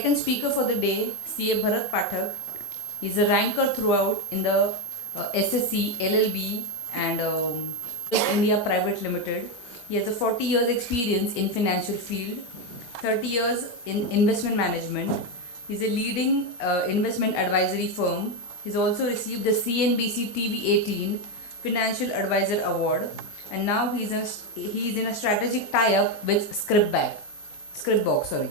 second speaker for the day, CA Bharat Phatak. He's a ranker throughout in the SSC, LLB and India Private Limited. He has a 40 years experience in financial field, 30 years in investment management. He's a leading investment advisory firm. He's also received the CNBC TV 18 Financial Advisor Award, and now he's in a strategic tie-up with Scriptbox. Sorry.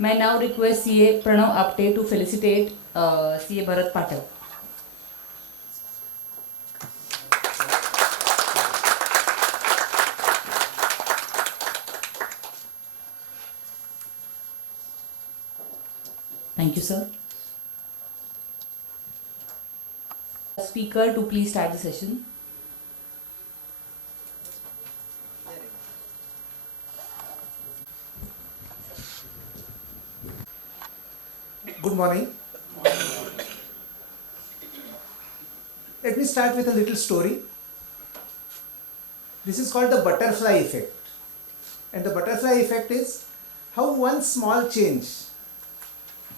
मैं now request CA Pranav Apte to felicitate CA Bharat Phatak. Thank you, sir. Speaker to please start the session. Good morning. Let me start with a little story. This is called the butterfly effect. And the butterfly effect is how one small change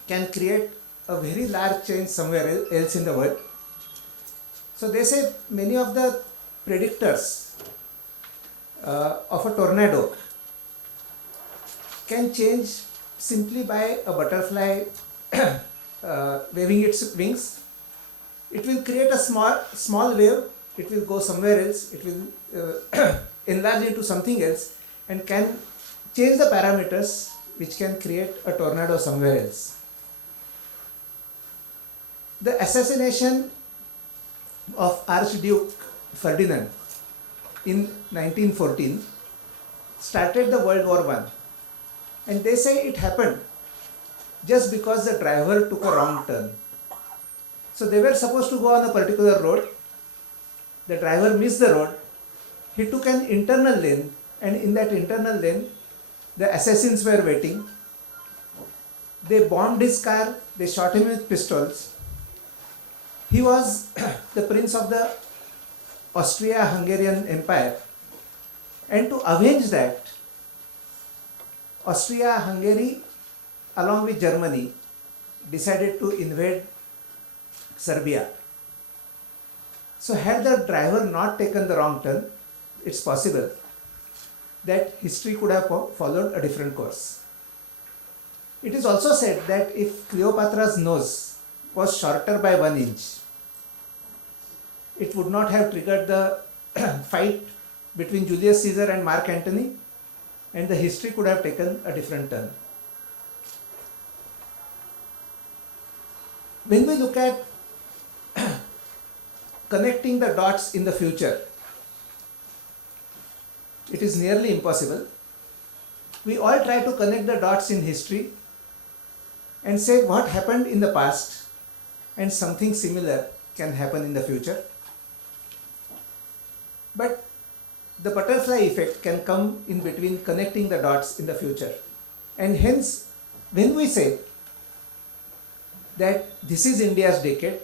can create a very large change somewhere else in the world. So they say many of the predictors of a tornado can change simply by a butterfly waving its wings. It will create a small wave, it will go somewhere else, it will enlarge into something else and can change the parameters which can create a tornado somewhere else. The assassination of Archduke Ferdinand in 1914 started the World War I, and they say it happened just because the driver took a wrong turn. So they were supposed to go on a particular road, the driver missed the road, he took an internal lane, and in that internal lane the assassins were waiting. They bombed his car, they shot him with pistols. He was the prince of the Austria-Hungarian Empire, and to avenge that, Austria-Hungary along with Germany decided to invade Serbia. So had the driver not taken the wrong turn, it's possible that history could have followed a different course. It is also said that if Cleopatra's nose was shorter by 1 inch, it would not have triggered the fight between Julius Caesar and Mark Antony, and the history could have taken a different turn. When we look at connecting the dots in the future, it is nearly impossible. We all try to connect the dots in history and say what happened in the past and something similar can happen in the future. But the butterfly effect can come in between connecting the dots in the future. And hence, when we say that this is India's decade,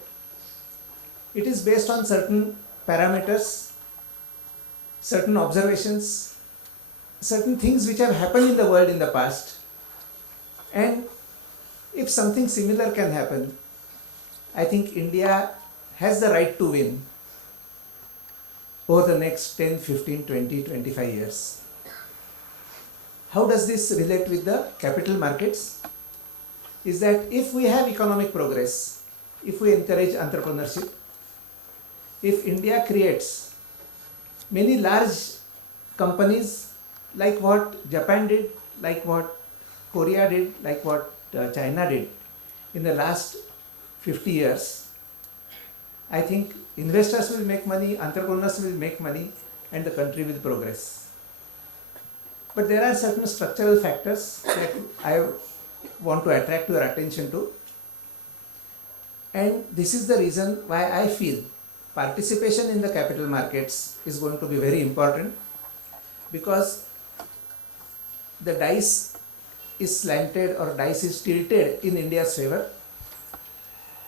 it is based on certain parameters, certain observations, certain things which have happened in the world in the past. And if something similar can happen, I think India has the right to win over the next 10, 15, 20, 25 years. How does this relate with the capital markets? Is that if we have economic progress, if we encourage entrepreneurship, if India creates many large companies like what Japan did, like what Korea did, like what China did in the last 50 years, I think investors will make money, entrepreneurs will make money, and the country will progress. But there are certain structural factors that I want to attract your attention to, and this is the reason why I feel participation in the capital markets is going to be very important, because the dice is slanted or dice is tilted in India's favor.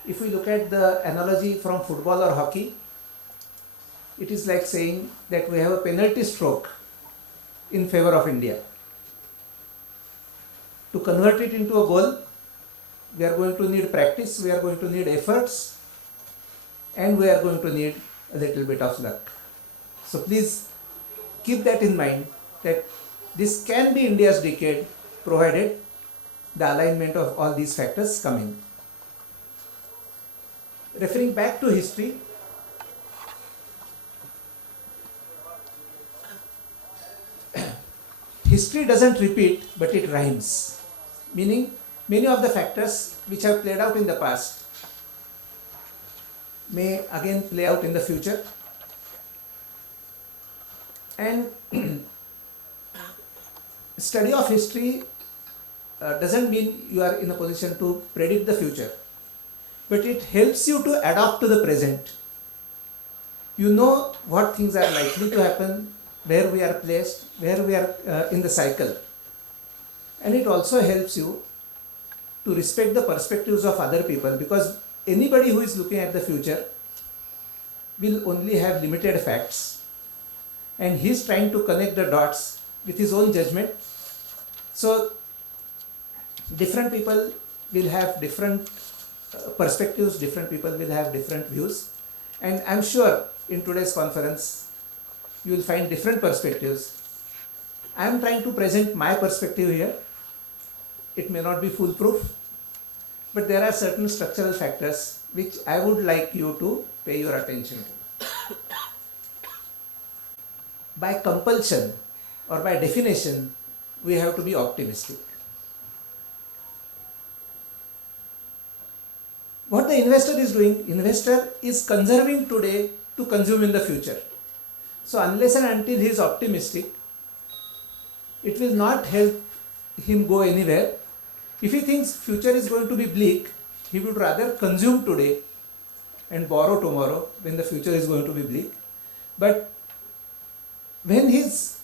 If we look at the analogy from football or hockey, it is like saying that we have a penalty stroke in favor of India. To convert it into a goal, we are going to need practice, we are going to need efforts, and we are going to need a little bit of luck. So please keep that in mind, that this can be India's decade provided the alignment of all these factors come in. Referring back to history, history doesn't repeat, but it rhymes. Meaning, many of the factors which have played out in the past may again play out in the future. And study of history doesn't mean you are in a position to predict the future, but it helps you to adapt to the present. You know what things are likely to happen, where we are placed, where we are in the cycle. And it also helps you to respect the perspectives of other people, because anybody who is looking at the future will only have limited facts, and he is trying to connect the dots with his own judgment. So different people will have different perspectives, different people will have different views, and I am sure in today's conference you will find different perspectives. I am trying to present my perspective here. It may not be foolproof, but there are certain structural factors which I would like you to pay your attention to. By compulsion or by definition, we have to be optimistic. What the investor is doing, investor is conserving today to consume in the future. So unless and until he is optimistic, it will not help him go anywhere. If he thinks future is going to be bleak, he would rather consume today and borrow tomorrow when the future is going to be bleak. But when he is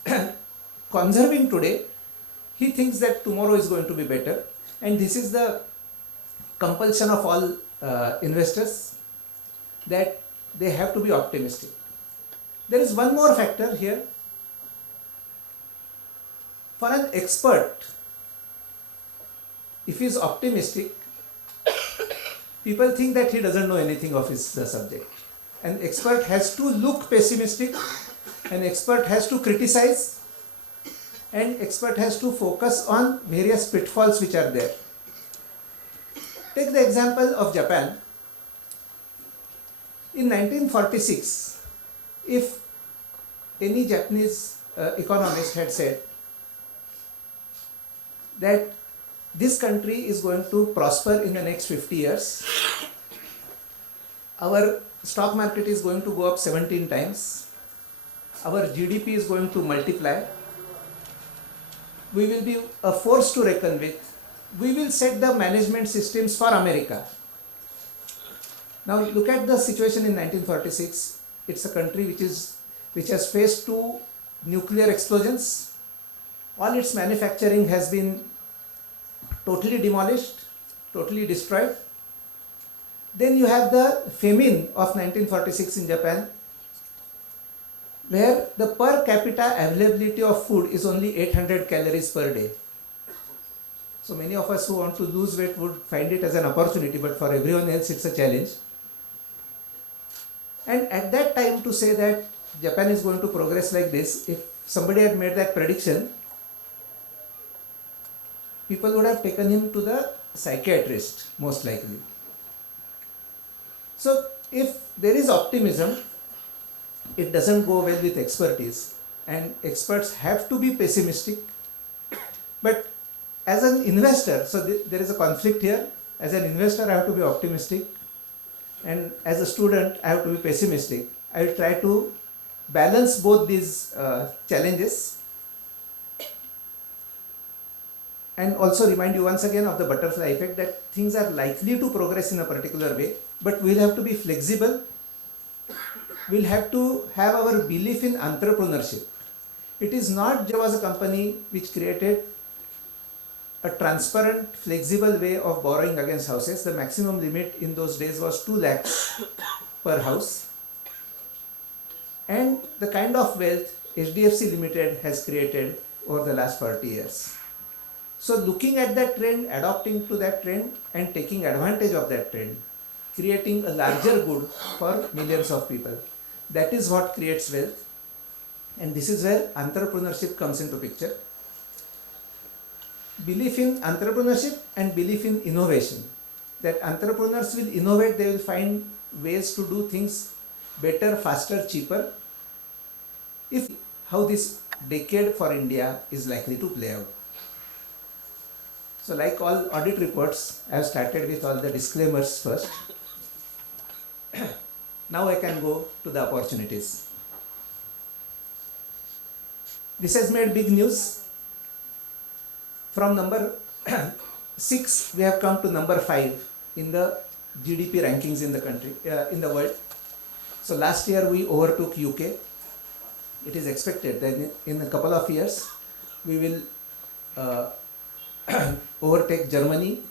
conserving today, he thinks that tomorrow is going to be better. And this is the compulsion of all investors, that they have to be optimistic. There is one more factor here. For an expert, if he is optimistic, people think that he doesn't know anything of his subject. An expert has to look pessimistic, an expert has to criticize, and expert has to focus on various pitfalls which are there. Take the example of Japan. In 1946, if any Japanese economist had said that this country is going to prosper in the next 50 years, our stock market is going to go up 17 times, our GDP is going to multiply, we will be a force to reckon with, we will set the management systems for America. Now look at the situation in 1946. It's a country which has faced 2 nuclear explosions. All its manufacturing has been totally demolished, totally destroyed. Then you have the famine of 1946 in Japan, where the per capita availability of food is only 800 calories per day. So many of us who want to lose weight would find it as an opportunity, but for everyone else it's a challenge. And at that time, to say that Japan is going to progress like this, if somebody had made that prediction, people would have taken him to the psychiatrist, most likely. So if there is optimism, it doesn't go well with expertise, and experts have to be pessimistic. But as an investor, so there is a conflict here. As an investor, I have to be optimistic, and as a student, I have to be pessimistic. I will try to balance both these challenges, and also remind you once again of the butterfly effect, that things are likely to progress in a particular way, but we'll have to be flexible. We'll have to have our belief in entrepreneurship. It is not there was a company which created a transparent, flexible way of borrowing against houses. The maximum limit in those days was 2 lakhs per house. And the kind of wealth HDFC Limited has created over the last 40 years. So looking at that trend, adopting to that trend and taking advantage of that trend, creating a larger good for millions of people. That is what creates wealth, and this is where entrepreneurship comes into picture. Belief in entrepreneurship and belief in innovation. That entrepreneurs will innovate, they will find ways to do things better, faster, cheaper. If how this decade for India is likely to play out. So like all audit reports, I have started with all the disclaimers first. Now I can go to the opportunities. This has made big news. From number 6, we have come to number 5 in the GDP rankings in the country, in the world. So last year we overtook UK. It is expected that in a couple of years we will overtake Germany.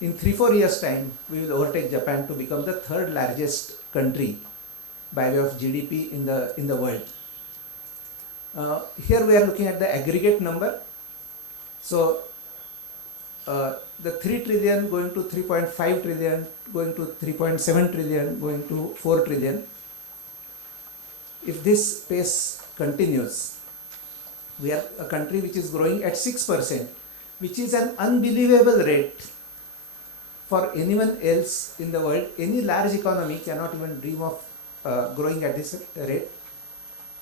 In 3-4 years time we will overtake Japan to become the 3rd largest country by way of GDP in the world. Here we are looking at the aggregate number. So the 3 trillion going to 3.5 trillion, going to 3.7 trillion, going to 4 trillion. If this pace continues, we are a country which is growing at 6%, which is an unbelievable rate for anyone else in the world. Any large economy cannot even dream of growing at this rate.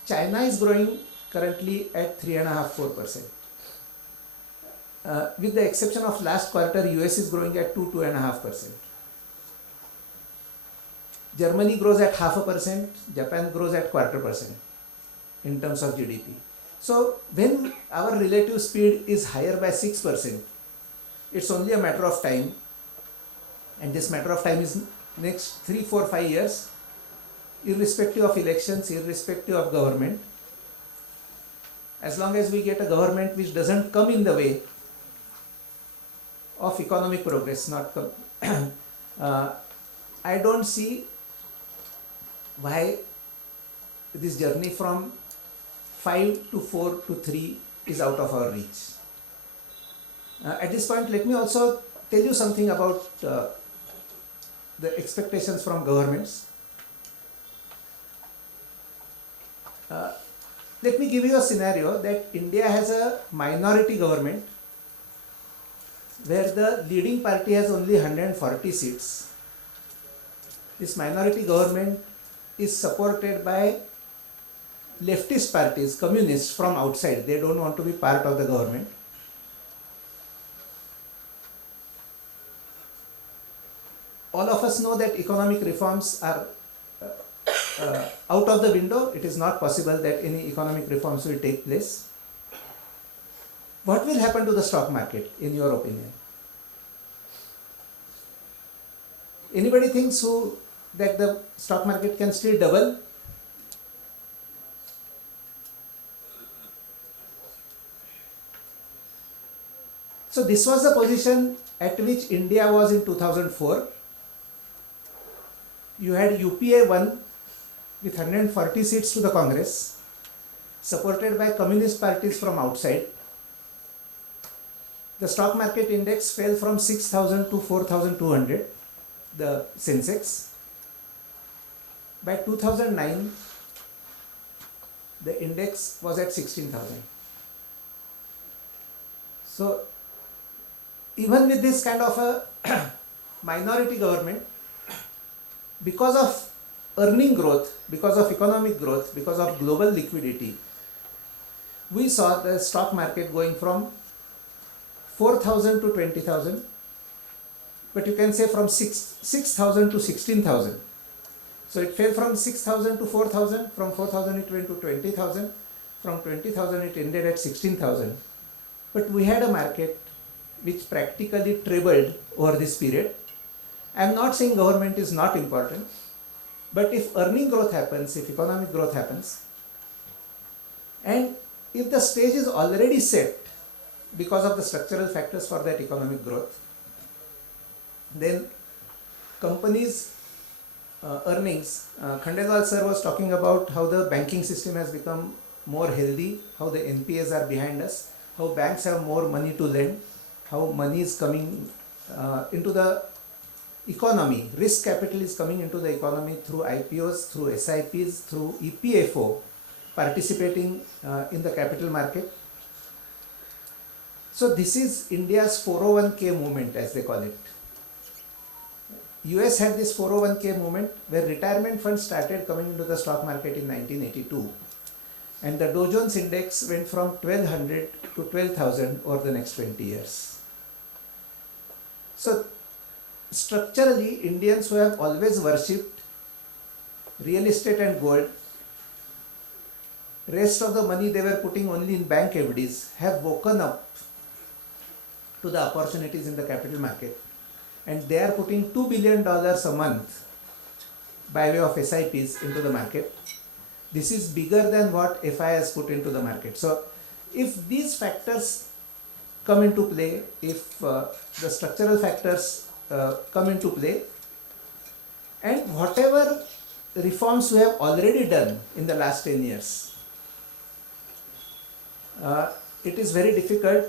China is growing currently at 3.5-4%. With the exception of last quarter, US is growing at 2-2.5%. Germany grows at 0.5%, Japan grows at 0.25% in terms of GDP. So when our relative speed is higher by 6%, it's only a matter of time, and this matter of time is next 3, 4, 5 years, irrespective of elections, irrespective of government. As long as we get a government which doesn't come in the way of economic progress, I don't see why this journey from 5 to 4 to 3 is out of our reach. At this point, let me also tell you something about the expectations from governments. Let me give you a scenario that India has a minority government where the leading party has only 140 seats. This minority government is supported by leftist parties, communists from outside. They don't want to be part of the government. All of us know that economic reforms are out of the window. It is not possible that any economic reforms will take place. What will happen to the stock market, in your opinion? Anybody thinks that the stock market can still double? So this was the position at which India was in 2004. You had UPA won with 140 seats to the Congress, supported by communist parties from outside. The stock market index fell from 6,000 to 4,200, the Sensex. By 2009, the index was at 16,000. So even with this kind of a minority government, because of earning growth, because of economic growth, because of global liquidity, we saw the stock market going from 4,000 to 20,000, but you can say from 6,000 to 16,000. So it fell from 6,000 to 4,000, from 4,000 it went to 20,000, from 20,000 it ended at 16,000. But we had a market which practically trebled over this period. I am not saying government is not important, but if earning growth happens, if economic growth happens, and if the stage is already set because of the structural factors for that economic growth, then companies' earnings, Khandelwal sir was talking about how the banking system has become more healthy, how the NPAs are behind us, how banks have more money to lend. how money is coming into the economy. Risk capital is coming into the economy through IPOs, through SIPs, through EPFO, participating in the capital market. So this is India's 401k movement, as they call it. US had this 401k movement where retirement funds started coming into the stock market in 1982, and the Dow Jones index went from 1200 to 12,000 over the next 20 years. So structurally, Indians who have always worshipped real estate and gold, rest of the money they were putting only in bank FDs, have woken up to the opportunities in the capital market, and they are putting $2 billion a month by way of SIPs into the market. This is bigger than what FI has put into the market. So if these factors come into play, if the structural factors come into play, and whatever reforms we have already done in the last 10 years, it is very difficult.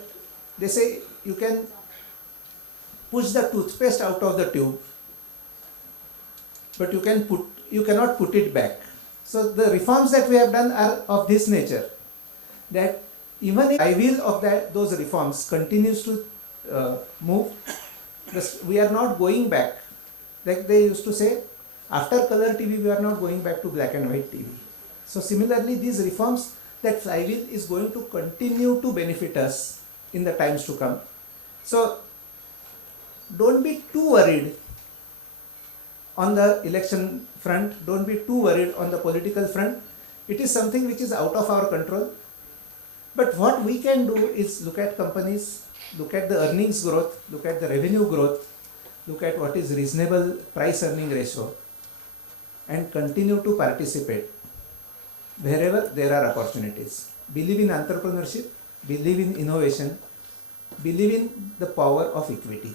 They say you can push the toothpaste out of the tube, but you cannot put it back. So the reforms that we have done are of this nature, that even if the flywheel of those reforms continues to move, we are not going back. Like they used to say, after color TV, we are not going back to black and white TV. So similarly, these reforms, that flywheel is going to continue to benefit us in the times to come. So don't be too worried on the election front, don't be too worried on the political front. It is something which is out of our control. But what we can do is look at companies, look at the earnings growth, look at the revenue growth, look at what is reasonable price earning ratio, and continue to participate wherever there are opportunities. Believe in entrepreneurship, believe in innovation, believe in the power of equity.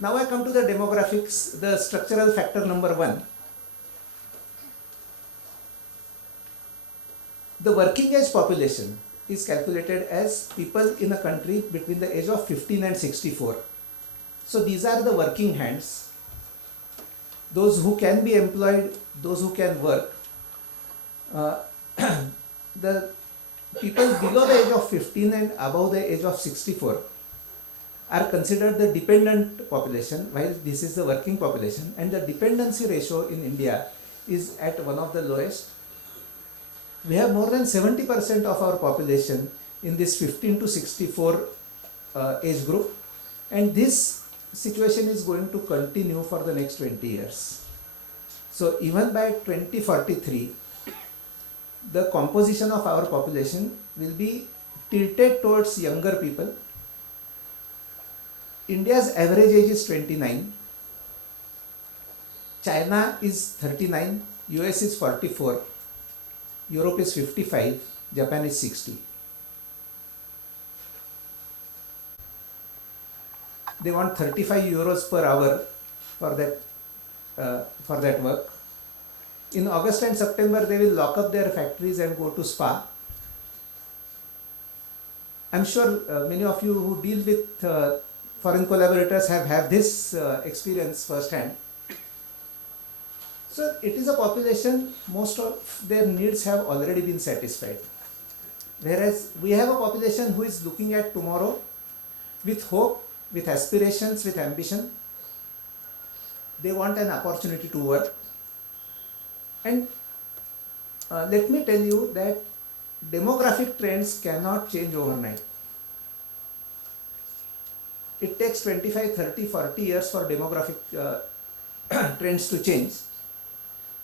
Now I come to the demographics, the structural factor number 1. The working age population is calculated as people in a country between the age of 15 and 64. So these are the working hands, those who can be employed, those who can work. The people below the age of 15 and above the age of 64 are considered the dependent population, while this is the working population, and the dependency ratio in India is at one of the lowest. We have more than 70% of our population in this 15 to 64 age group, and this situation is going to continue for the next 20 years. So even by 2043, the composition of our population will be tilted towards younger people. India's average age is 29, China is 39, US is 44, Europe is 55, Japan is 60. They want 35 euros per hour for that work. In August and September, they will lock up their factories and go to spa. I'm sure many of you who deal with foreign collaborators have this experience firsthand. So it is a population, most of their needs have already been satisfied. Whereas we have a population who is looking at tomorrow with hope, with aspirations, with ambition. They want an opportunity to work. And let me tell you that demographic trends cannot change overnight. It takes 25, 30, 40 years for demographic trends to change.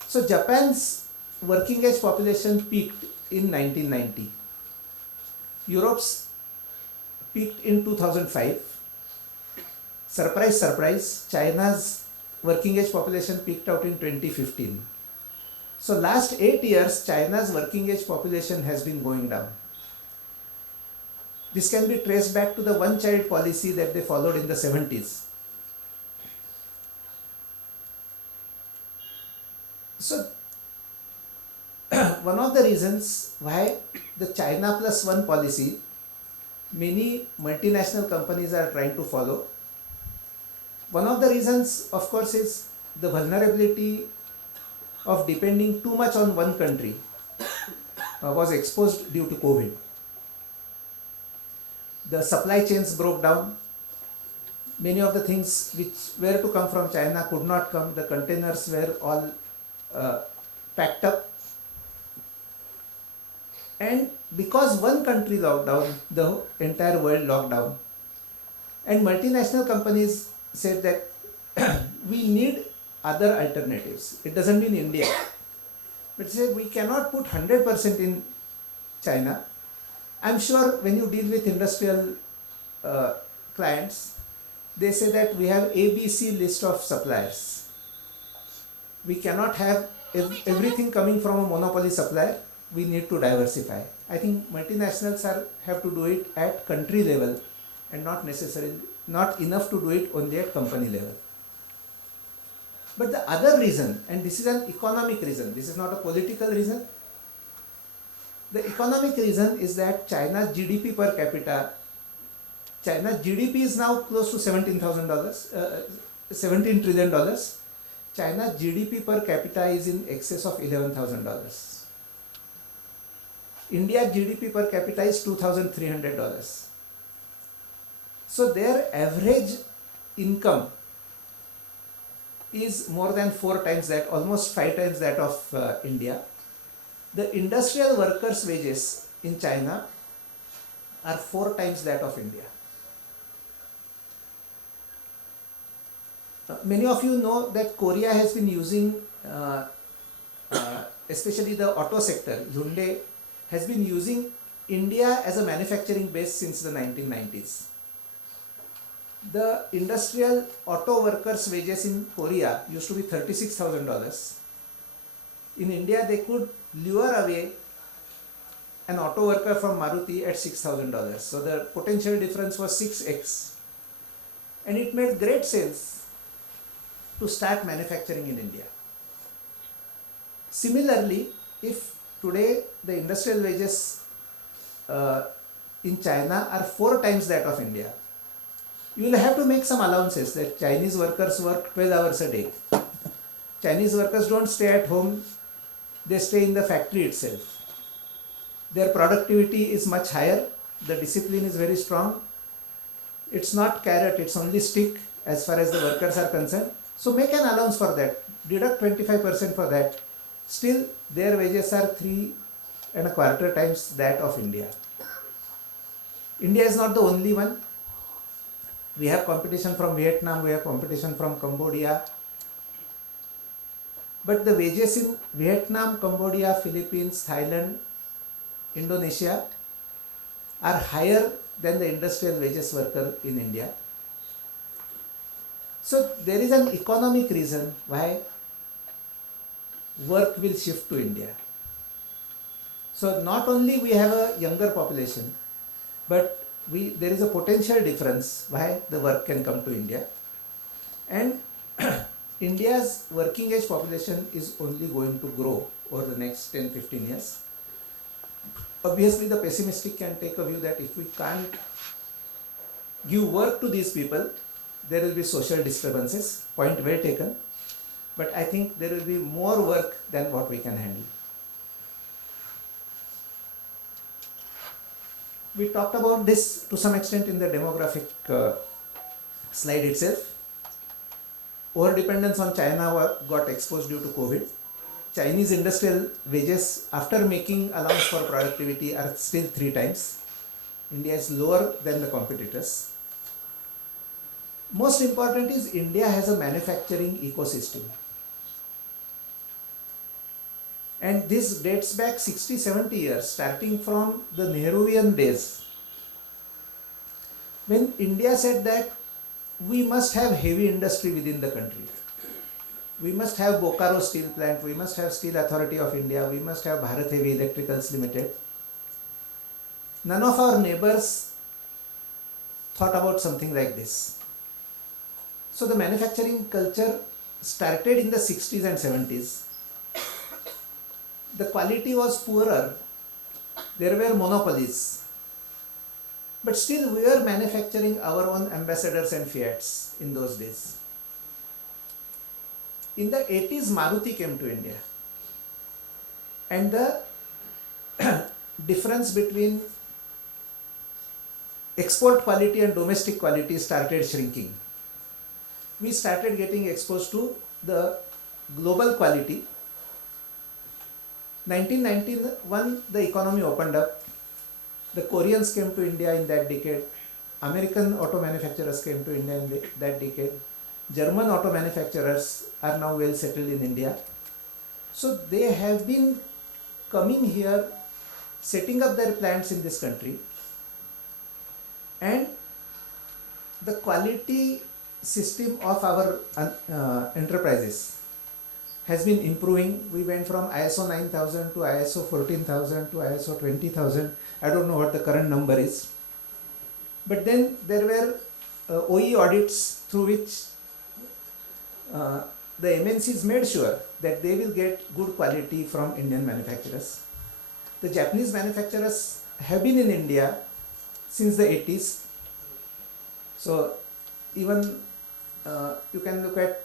So Japan's working age population peaked in 1990. Europe's peaked in 2005. Surprise, surprise, China's working age population peaked out in 2015. So last 8 years, China's working age population has been going down. This can be traced back to the one-child policy that they followed in the 70s. So, one of the reasons why the China plus one policy many multinational companies are trying to follow. One of the reasons, of course, is the vulnerability of depending too much on one country was exposed due to COVID. The supply chains broke down. Many of the things which were to come from China could not come. The containers were all packed up. And because one country locked down, the entire world locked down. And multinational companies said that we need other alternatives. It doesn't mean India. But said we cannot put 100% in China. I'm sure when you deal with industrial clients, they say that we have ABC list of suppliers. We cannot have everything coming from a monopoly supplier. We need to diversify. I think multinationals have to do it at country level and not enough to do it only at company level. But the other reason, and this is an economic reason, this is not a political reason. The economic reason is that China's GDP per capita, China's GDP is now close to $17 trillion. China's GDP per capita is in excess of $11,000. India's GDP per capita is $2,300. So their average income is more than 4 times that, almost 5 times that of India. The industrial workers' wages in China are 4 times that of India. Many of you know that Korea has been using, especially the auto sector, Hyundai has been using India as a manufacturing base since the 1990s. The industrial auto workers' wages in Korea used to be $36,000. In India, they could lure away an auto worker from Maruti at $6,000. So the potential difference was 6x. And it made great sense to start manufacturing in India. Similarly, if today the industrial wages in China are 4 times that of India, you will have to make some allowances that Chinese workers work 12 hours a day. Chinese workers don't stay at home, they stay in the factory itself. Their productivity is much higher, the discipline is very strong. It's not carrot, it's only stick as far as the workers are concerned. So make an allowance for that, deduct 25% for that. Still, their wages are 3.25 times that of India. India is not the only one. We have competition from Vietnam, we have competition from Cambodia. But the wages in Vietnam, Cambodia, Philippines, Thailand, Indonesia are higher than the industrial wages worker in India. So there is an economic reason why work will shift to India. So not only we have a younger population, but there is a potential difference why the work can come to India. And India's working age population is only going to grow over the next 10-15 years. Obviously, the pessimistic can take a view that if we can't give work to these people, there will be social disturbances. Point well taken. But I think there will be more work than what we can handle. We talked about this to some extent in the demographic slide itself. Over-dependence on China got exposed due to COVID. Chinese industrial wages, after making allowance for productivity, are still 3 times. India is lower than the competitors. Most important is India has a manufacturing ecosystem. And this dates back 60-70 years, starting from the Nehruvian days, when India said that we must have heavy industry within the country. We must have Bokaro Steel Plant, we must have Steel Authority of India, we must have Bharat Heavy Electricals Limited. None of our neighbors thought about something like this. So the manufacturing culture started in the 60s and 70s. The quality was poorer. There were monopolies. But still we were manufacturing our own ambassadors and Fiats in those days. In the 80s, Maruti came to India. And the difference between export quality and domestic quality started shrinking. We started getting exposed to the global quality. 1991, the economy opened up. The Koreans came to India in that decade. American auto manufacturers came to India in that decade. German auto manufacturers are now well settled in India. So they have been coming here, setting up their plants in this country, and the quality system of our enterprises has been improving. We went from ISO 9000 to ISO 14000 to ISO 20000. I don't know what the current number is. But then there were OE audits through which the MNCs made sure that they will get good quality from Indian manufacturers. The Japanese manufacturers have been in India since the 80s. So even you can look at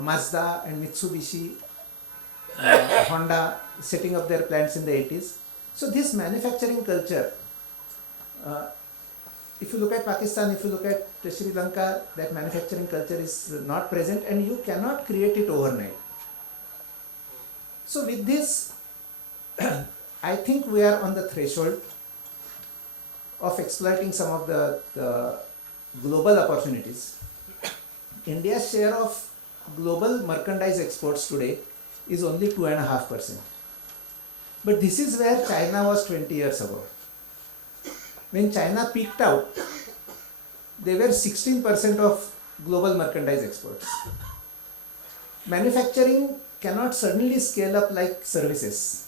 Mazda and Mitsubishi, Honda setting up their plants in the 80s. So this manufacturing culture, if you look at Pakistan, if you look at Sri Lanka, that manufacturing culture is not present, and you cannot create it overnight. So with this, I think we are on the threshold of exploiting some of the global opportunities. India's share of global merchandise exports today is only 2.5%. But this is where China was 20 years ago. When China peaked out, they were 16% of global merchandise exports. Manufacturing cannot suddenly scale up like services.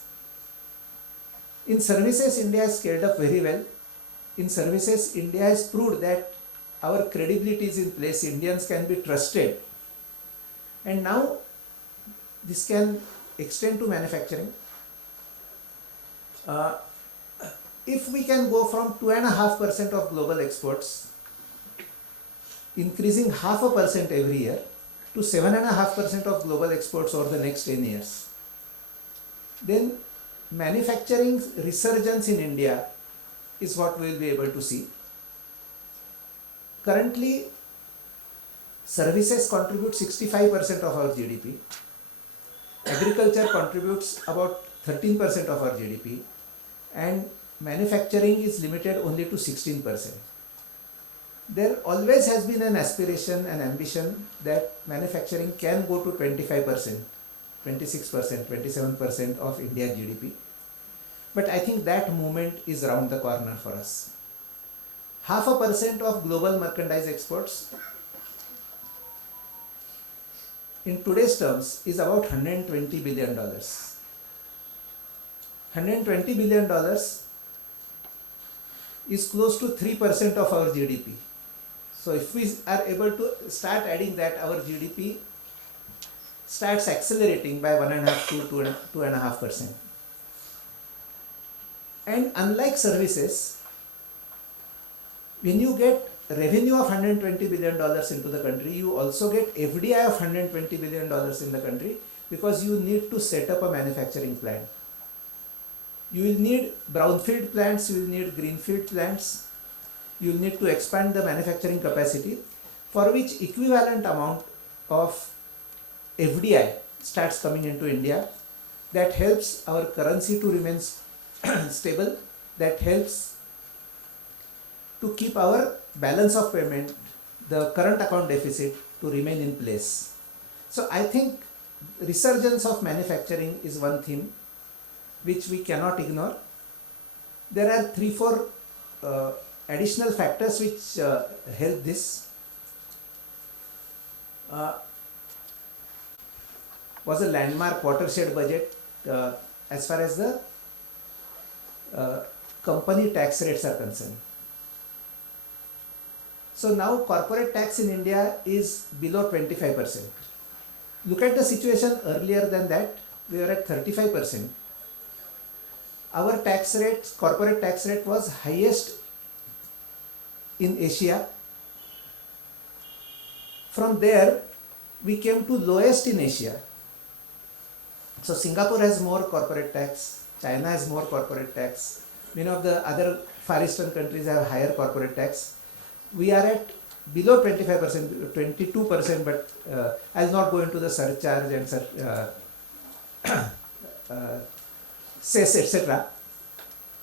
In services, India has scaled up very well. In services, India has proved that our credibility is in place, Indians can be trusted. And now this can extend to manufacturing. If we can go from 2.5% of global exports, increasing 0.5% every year, to 7.5% of global exports over the next 10 years, then manufacturing resurgence in India is what we will be able to see. Currently, services contribute 65% of our GDP. Agriculture contributes about 13% of our GDP, and manufacturing is limited only to 16%. There always has been an aspiration and ambition that manufacturing can go to 25%, 26%, 27% of India's GDP. But I think that movement is around the corner for us. 0.5% of global merchandise exports in today's terms is about $120 billion. $120 billion is close to 3% of our GDP. So if we are able to start adding that, our GDP starts accelerating by 1.5 to 2.5%. And unlike services, when you get revenue of $120 billion into the country, you also get FDI of $120 billion in the country, because you need to set up a manufacturing plant. You will need brownfield plants, you will need greenfield plants, you will need to expand the manufacturing capacity, for which equivalent amount of FDI starts coming into India. That helps our currency to remain stable, that helps to keep our balance of payment, the current account deficit, to remain in place. So I think resurgence of manufacturing is one theme which we cannot ignore. There are 3-4 additional factors which help this. Was a landmark watershed budget as far as the company tax rates are concerned. So now corporate tax in India is below 25%. Look at the situation earlier than that, we were at 35%. our tax rate, corporate tax rate was highest in Asia. From there, we came to lowest in Asia. So Singapore has more corporate tax, China has more corporate tax, many of the other Far Eastern countries have higher corporate tax. We are at below 25%, 22%, but I'll not go into the surcharge and cess, etc.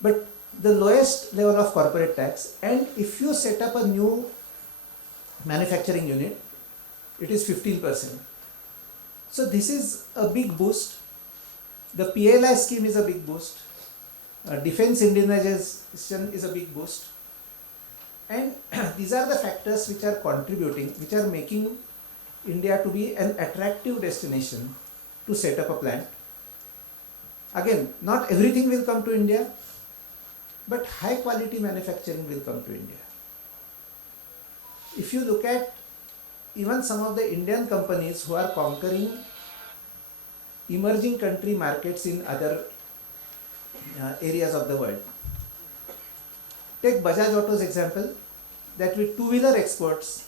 But the lowest level of corporate tax, and if you set up a new manufacturing unit, it is 15%. So this is a big boost. The PLI scheme is a big boost. Defense indigenization is a big boost. And these are the factors which are contributing, which are making India to be an attractive destination to set up a plant. Again, not everything will come to India, but high quality manufacturing will come to India. If you look at even some of the Indian companies who are conquering emerging country markets in other areas of the world. Take Bajaj Auto's example, that with two-wheeler exports,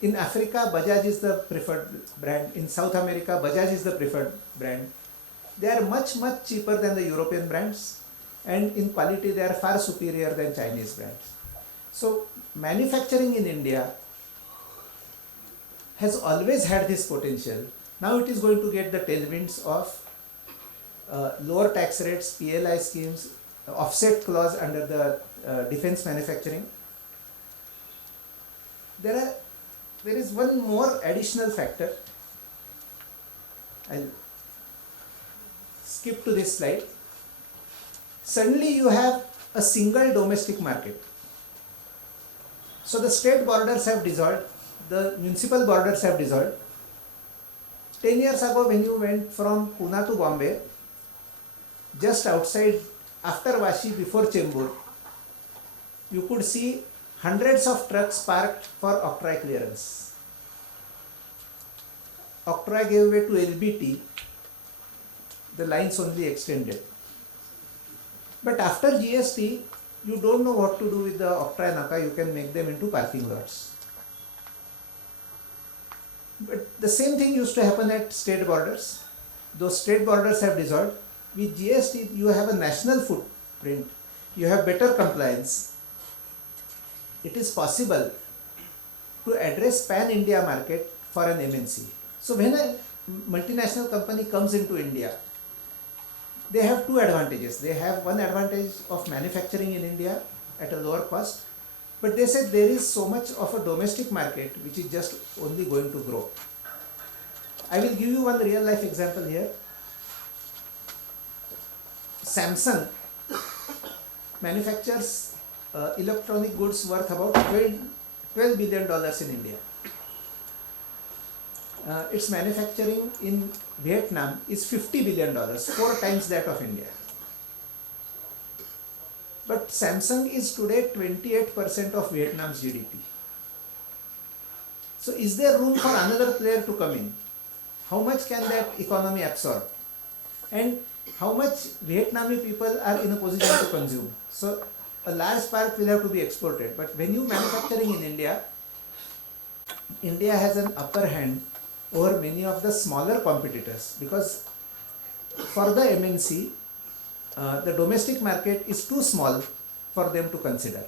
in Africa Bajaj is the preferred brand, in South America Bajaj is the preferred brand. They are much cheaper than the European brands, and in quality they are far superior than Chinese brands. So manufacturing in India has always had this potential. Now it is going to get the tailwinds of lower tax rates, PLI schemes, offset clause under the defense manufacturing. There is one more additional factor. I'll skip to this slide. Suddenly you have a single domestic market. So the state borders have dissolved, the municipal borders have dissolved. 10 years ago, when you went from Pune to Bombay, just outside, after Vashi, before Chembur, you could see hundreds of trucks parked for octroi clearance. Octroi gave way to LBT, the lines only extended. But after GST, you don't know what to do with the octroi naka, you can make them into parking lots. But the same thing used to happen at state borders. Those state borders have dissolved. With GST, you have a national footprint. You have better compliance. It is possible to address pan-India market for an MNC. So when a multinational company comes into India, they have two advantages. They have one advantage of manufacturing in India at a lower cost, but they said there is so much of a domestic market which is just only going to grow. I will give you one real life example here. Samsung manufactures electronic goods worth about $12 billion in India. Its manufacturing in Vietnam is $50 billion, 4 times that of India. But Samsung is today 28% of Vietnam's GDP. So is there room for another player to come in? How much can that economy absorb? And how much Vietnamese people are in a position to consume? So a large part will have to be exported. But when you manufacturing in India, India has an upper hand over many of the smaller competitors, because for the MNC, the domestic market is too small for them to consider.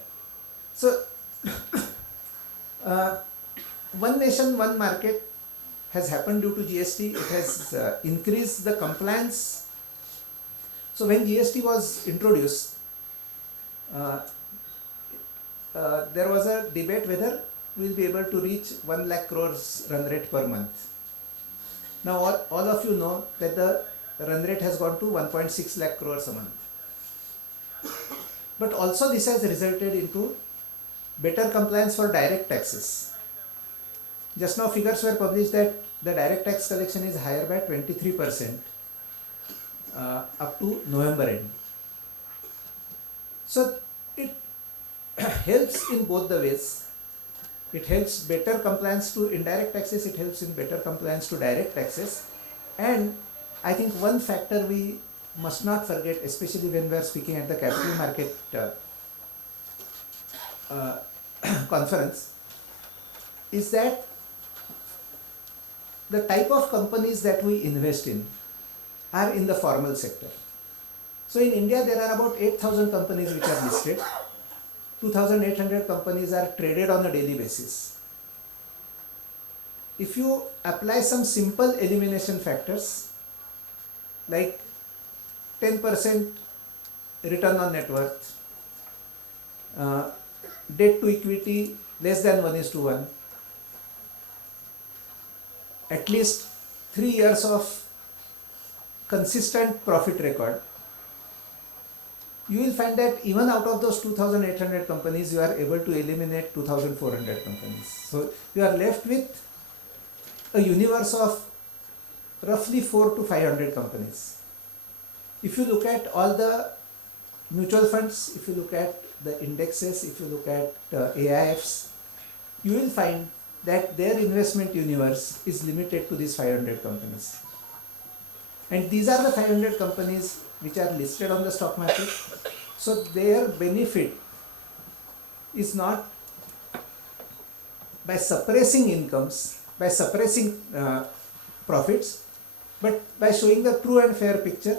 So, one nation, one market has happened due to GST. It has increased the compliance. So when GST was introduced, there was a debate whether we will be able to reach 1 lakh crores run rate per month. Now all of you know that the run rate has gone to 1.6 lakh crores a month. But also this has resulted into better compliance for direct taxes. Just now figures were published that the direct tax collection is higher by 23% up to November end. So it helps in both the ways. It helps better compliance to indirect taxes, it helps in better compliance to direct taxes. And I think one factor we must not forget, especially when we are speaking at the capital market uh, conference, is that the type of companies that we invest in are in the formal sector. So in India there are about 8,000 companies which are listed. 2,800 companies are traded on a daily basis. If you apply some simple elimination factors like 10% return on net worth, debt to equity less than 1:1, at least 3 years of consistent profit record, you will find that even out of those 2,800 companies, you are able to eliminate 2,400 companies. So you are left with a universe of roughly 400 to 500 companies. If you look at all the mutual funds, if you look at the indexes, if you look at AIFs, you will find that their investment universe is limited to these 500 companies. And these are the 500 companies which are listed on the stock market. So their benefit is not by suppressing incomes, by suppressing profits, but by showing the true and fair picture,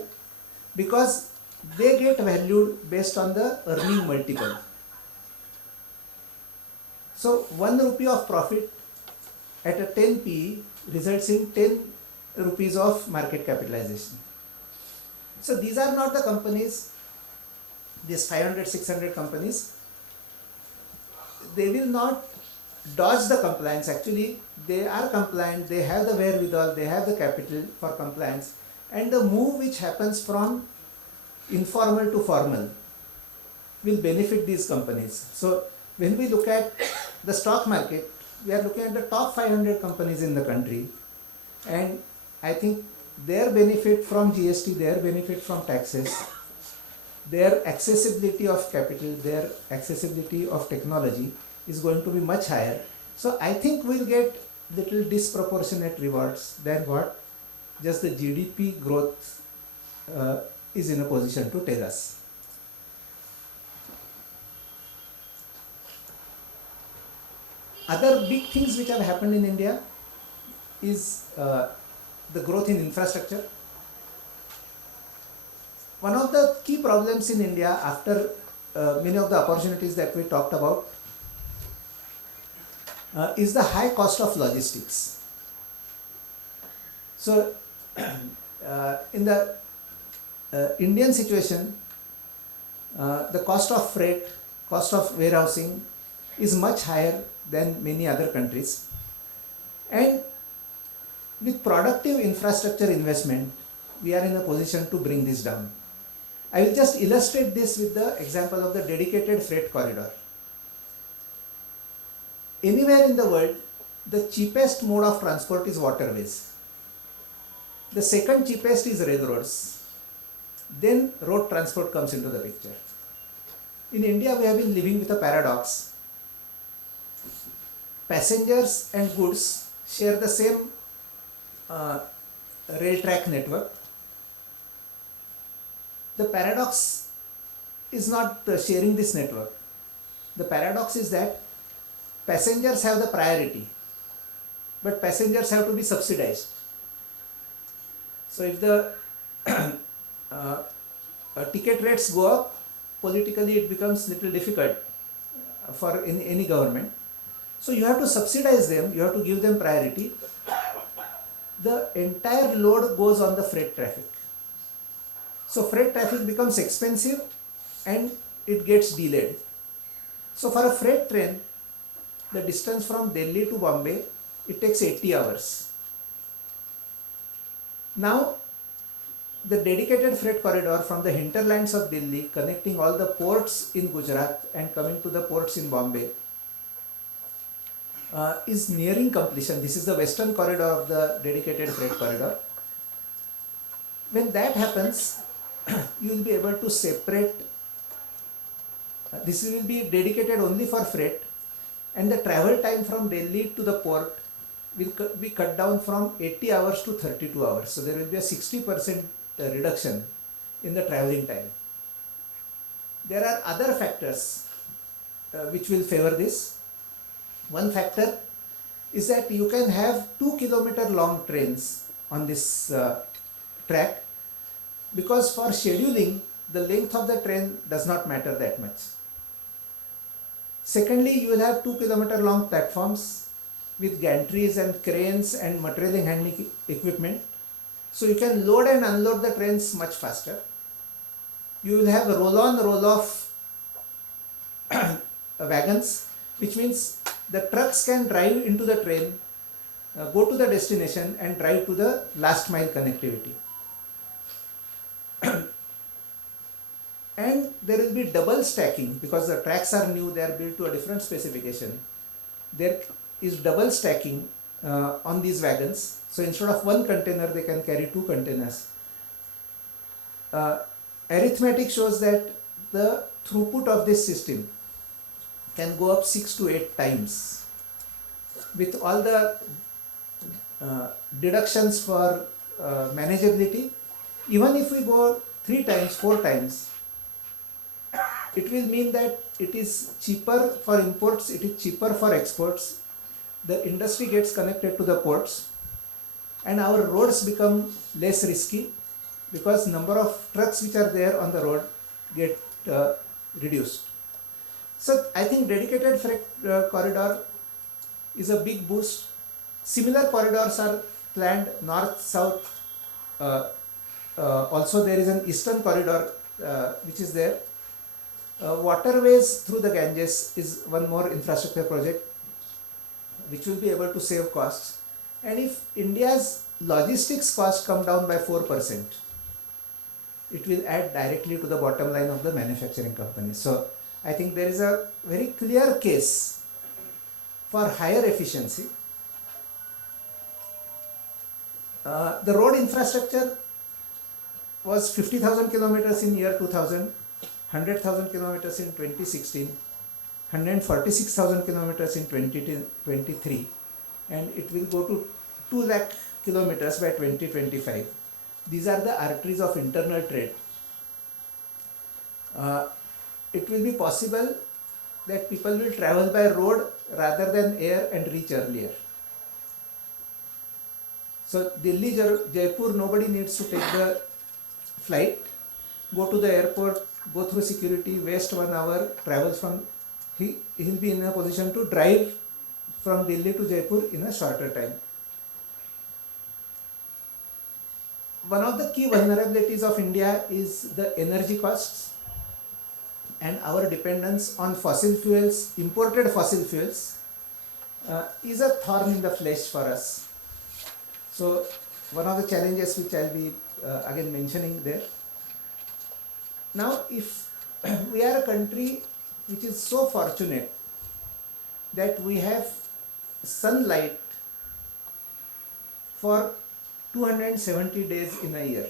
because they get valued based on the earning multiple. So 1 rupee of profit at a 10 PE results in 10 rupees of market capitalization. So these are not the companies, these 500, 600 companies, they will not dodge the compliance. Actually, they are compliant, they have the wherewithal, they have the capital for compliance, and the move which happens from informal to formal will benefit these companies. So when we look at the stock market, we are looking at the top 500 companies in the country, and I think their benefit from GST, their benefit from taxes, their accessibility of capital, their accessibility of technology is going to be much higher. So I think we'll get little disproportionate rewards than what just the GDP growth is in a position to tell us. Other big things which have happened in India is the growth in infrastructure. One of the key problems in India after many of the opportunities that we talked about is the high cost of logistics. So in the Indian situation, the cost of freight, cost of warehousing is much higher than many other countries, and with productive infrastructure investment, we are in a position to bring this down. I will just illustrate this with the example of the dedicated freight corridor. Anywhere in the world, the cheapest mode of transport is waterways. The second cheapest is railroads. Then road transport comes into the picture. In India, we have been living with a paradox. Passengers and goods share the same rail track network. The paradox is not sharing this network. The paradox is that passengers have the priority, but passengers have to be subsidized. So if the ticket rates go up, politically it becomes little difficult for any government. So you have to subsidize them, you have to give them priority. The entire load goes on the freight traffic. So freight traffic becomes expensive and it gets delayed. So for a freight train, the distance from Delhi to Bombay, it takes 80 hours. Now, the dedicated freight corridor from the hinterlands of Delhi, connecting all the ports in Gujarat and coming to the ports in Bombay, is nearing completion. This is the western corridor of the dedicated freight corridor. When that happens, you will be able to separate, this will be dedicated only for freight, and the travel time from Delhi to the port will be cut down from 80 hours to 32 hours. So there will be a 60% reduction in the traveling time. There are other factors which will favor this. One factor is that you can have 2 kilometer long trains on this track, because for scheduling the length of the train does not matter that much. Secondly, you will have 2 kilometer long platforms with gantries and cranes and material handling equipment, so you can load and unload the trains much faster. You will have roll on roll off wagons, which means the trucks can drive into the train, go to the destination and drive to the last mile connectivity. And there will be double stacking, because the tracks are new, they are built to a different specification. There is double stacking on these wagons, so instead of one container they can carry 2 containers. Arithmetic shows that the throughput of this system can go up 6 to 8 times. With all the deductions for manageability, even if we go 3 times, 4 times, it will mean that it is cheaper for imports, it is cheaper for exports, the industry gets connected to the ports, and our roads become less risky, because number of trucks which are there on the road get reduced. So I think dedicated freight corridor is a big boost. Similar corridors are planned north, south. Also there is an eastern corridor which is there. Waterways through the Ganges is one more infrastructure project which will be able to save costs. And if India's logistics costs come down by 4%, it will add directly to the bottom line of the manufacturing company. So I think there is a very clear case for higher efficiency. The road infrastructure was 50,000 kilometers in year 2000, 100,000 kilometers in 2016, 146,000 kilometers in 2023, and it will go to 2 lakh kilometers by 2025. These are the arteries of internal trade. It will be possible that people will travel by road rather than air and reach earlier. So Delhi, Jaipur, nobody needs to take the flight, go to the airport, go through security, waste 1 hour, travel from, he'll be in a position to drive from Delhi to Jaipur in a shorter time. One of the key vulnerabilities of India is the energy costs and our dependence on fossil fuels, imported fossil fuels, is a thorn in the flesh for us. So one of the challenges which I'll be again mentioning there. Now if we are a country which is so fortunate that we have sunlight for 270 days in a year,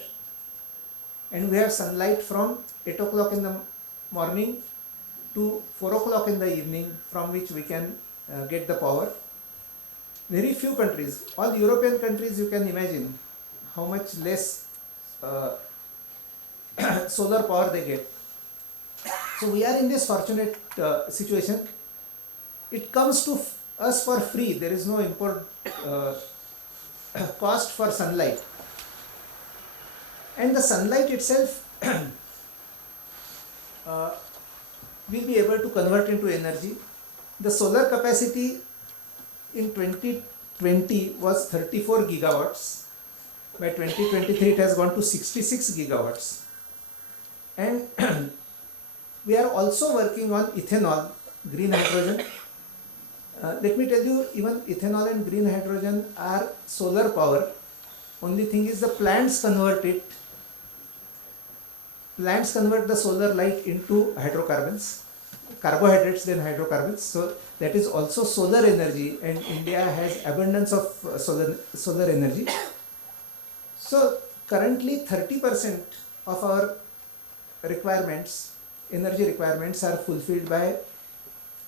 and we have sunlight from 8 o'clock in the morning to 4 o'clock in the evening, from which we can get the power. Very few countries, all European countries, you can imagine how much less solar power they get. So we are in this fortunate situation. It comes to us for free. There is no import cost for sunlight, and the sunlight itself will be able to convert into energy. The solar capacity in 2020 was 34 gigawatts. By 2023 it has gone to 66 gigawatts. And we are also working on ethanol, green hydrogen. Let me tell you, even ethanol and green hydrogen are solar power. Only thing is the plants convert it. Plants convert the solar light into hydrocarbons, carbohydrates, then hydrocarbons. So that is also solar energy, and India has abundance of solar energy. So currently 30% of our requirements, energy requirements, are fulfilled by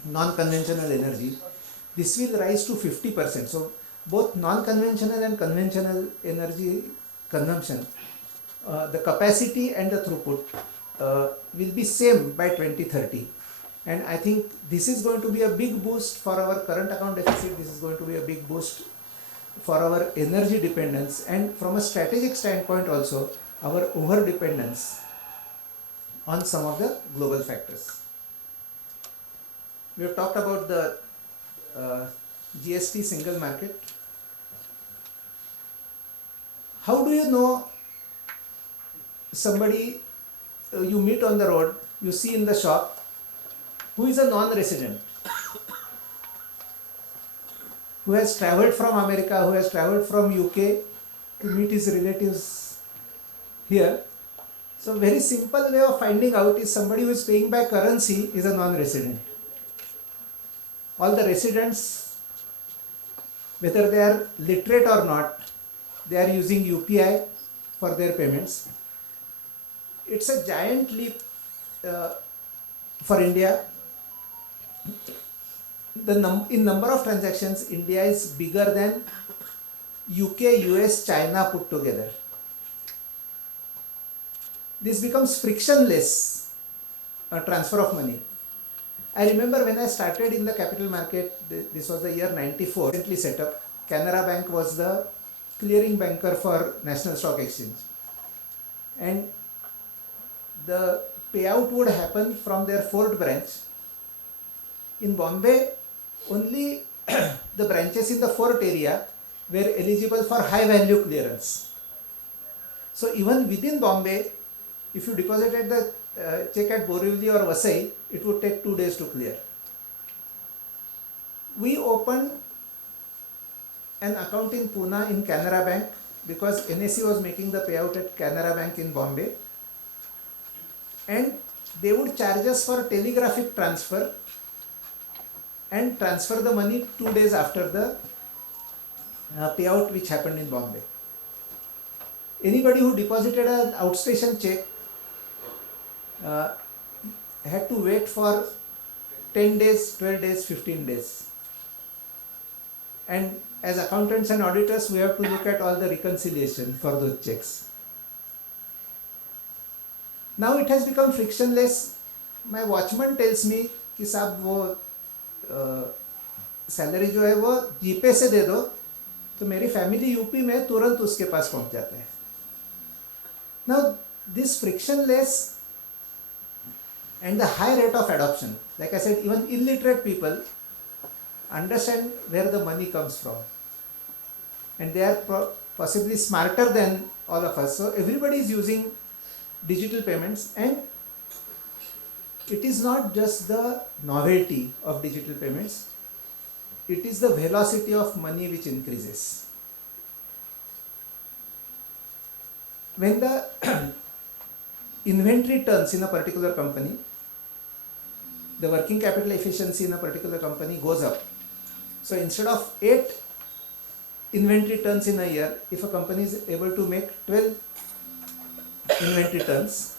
non-conventional energy. This will rise to 50%. So both non-conventional and conventional energy consumption the capacity and the throughput will be same by 2030. And I think this is going to be a big boost for our current account deficit. This is going to be a big boost for our energy dependence, and from a strategic standpoint also our over dependence on some of the global factors. We have talked about the GST single market. How do you know somebody you meet on the road, you see in the shop, who is a non-resident, who has travelled from America, who has travelled from UK to meet his relatives here? So very simple way of finding out is somebody who is paying by currency is a non-resident. All the residents, whether they are literate or not, they are using UPI for their payments. It's a giant leap for India. In number of transactions, India is bigger than UK, US, China put together. This becomes frictionless transfer of money. I remember when I started in the capital market, this was the year 94, recently set up. Canara Bank was the clearing banker for National Stock Exchange. And the payout would happen from their Fort branch. In Bombay, only the branches in the Fort area were eligible for high value clearance. So even within Bombay, if you deposited the check at Borivali or Vasai, it would take 2 days to clear. We opened an account in Pune in Canara Bank because NSE was making the payout at Canara Bank in Bombay, and they would charge us for telegraphic transfer and transfer the money 2 days after the payout which happened in Bombay. Anybody who deposited an outstation check had to wait for 10 days, 12 days, 15 days. And as accountants and auditors, we have to look at all the reconciliation for those checks. Now it has become frictionless. My watchman tells me कि साहब वो salary जो है वो जीपे से दे दो, तो मेरी फैमिली यूपी में तुरंत उसके पास पहुंच जाता है. Now this frictionless and the high rate of adoption, like I said, even illiterate people understand where the money comes from, and they are possibly smarter than all of us. So everybody is using digital payments, and it is not just the novelty of digital payments, it is the velocity of money which increases. When the inventory turns in a particular company, the working capital efficiency in a particular company goes up. So instead of 8 inventory turns in a year, if a company is able to make 12 inventory turns,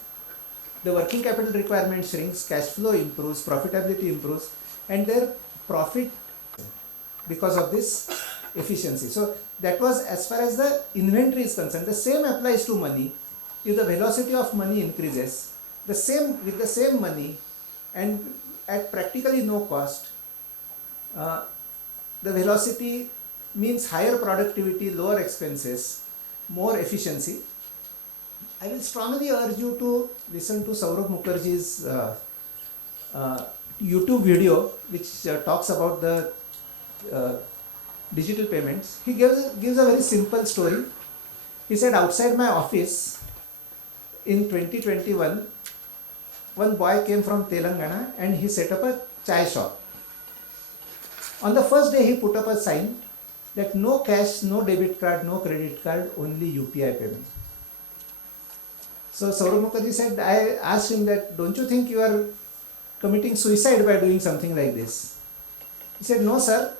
the working capital requirement shrinks, cash flow improves, profitability improves, and their profit because of this efficiency. So that was as far as the inventory is concerned. The same applies to money. If the velocity of money increases, with the same money and at practically no cost, the velocity means higher productivity, lower expenses, more efficiency. I will strongly urge you to listen to Saurabh Mukherjee's YouTube video, which talks about the digital payments. He gives a very simple story. He said, outside my office in 2021, one boy came from Telangana and he set up a chai shop. On the first day, he put up a sign that no cash, no debit card, no credit card, only UPI payment. So Saurabh Mukherjee said, I asked him that, don't you think you are committing suicide by doing something like this? He said, no sir.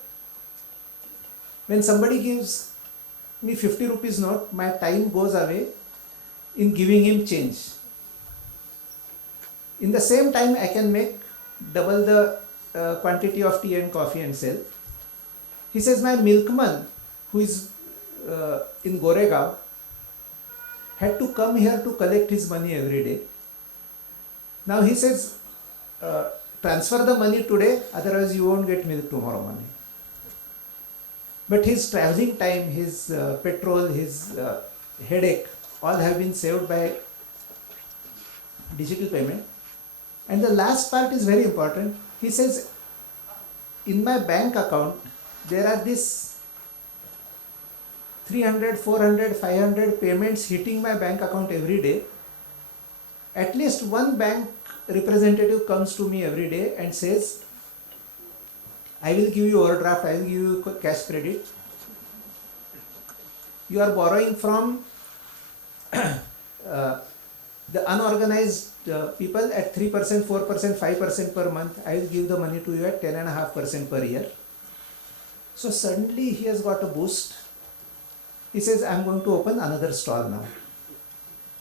When somebody gives me 50 rupees note, my time goes away in giving him change. In the same time, I can make double the quantity of tea and coffee and sell. He says, my milkman, who is in Goregaon, had to come here to collect his money every day. Now he says, transfer the money today, otherwise you won't get milk tomorrow morning. But his traveling time, his petrol, his headache, all have been saved by digital payment. And the last part is very important. He says, in my bank account, there are this 300, 400, 500 payments hitting my bank account every day. At least one bank representative comes to me every day and says, I will give you overdraft, I will give you cash credit. You are borrowing from the unorganized people at 3%, 4%, 5% per month. I will give the money to you at 10.5% per year. So suddenly he has got a boost. He says, I am going to open another stall now.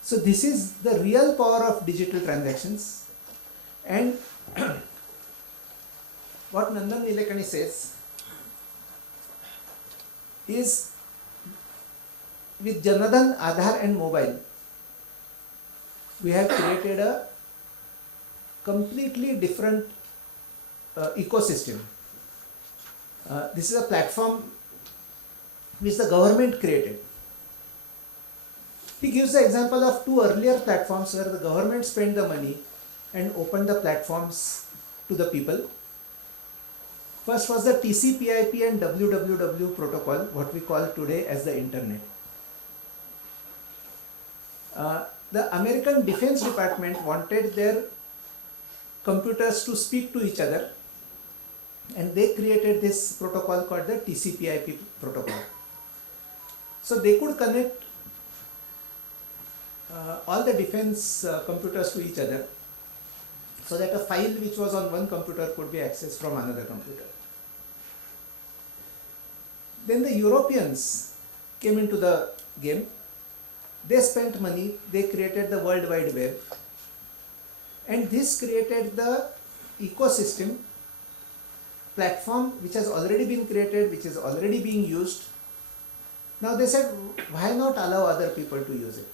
So this is the real power of digital transactions. And what Nandan Nilekani says is, with Janadhan, Aadhaar and mobile, we have created a completely different ecosystem. This is a platform which the government created. He gives the example of two earlier platforms where the government spent the money and opened the platforms to the people. First was the TCP/IP and WWW protocol, what we call today as the internet. The American Defense Department wanted their computers to speak to each other, and they created this protocol called the TCP/IP protocol. So they could connect all the defense computers to each other, so that a file which was on one computer could be accessed from another computer. Then the Europeans came into the game. They spent money, they created the World Wide Web, and this created the ecosystem platform which has already been created, which is already being used. Now they said, why not allow other people to use it?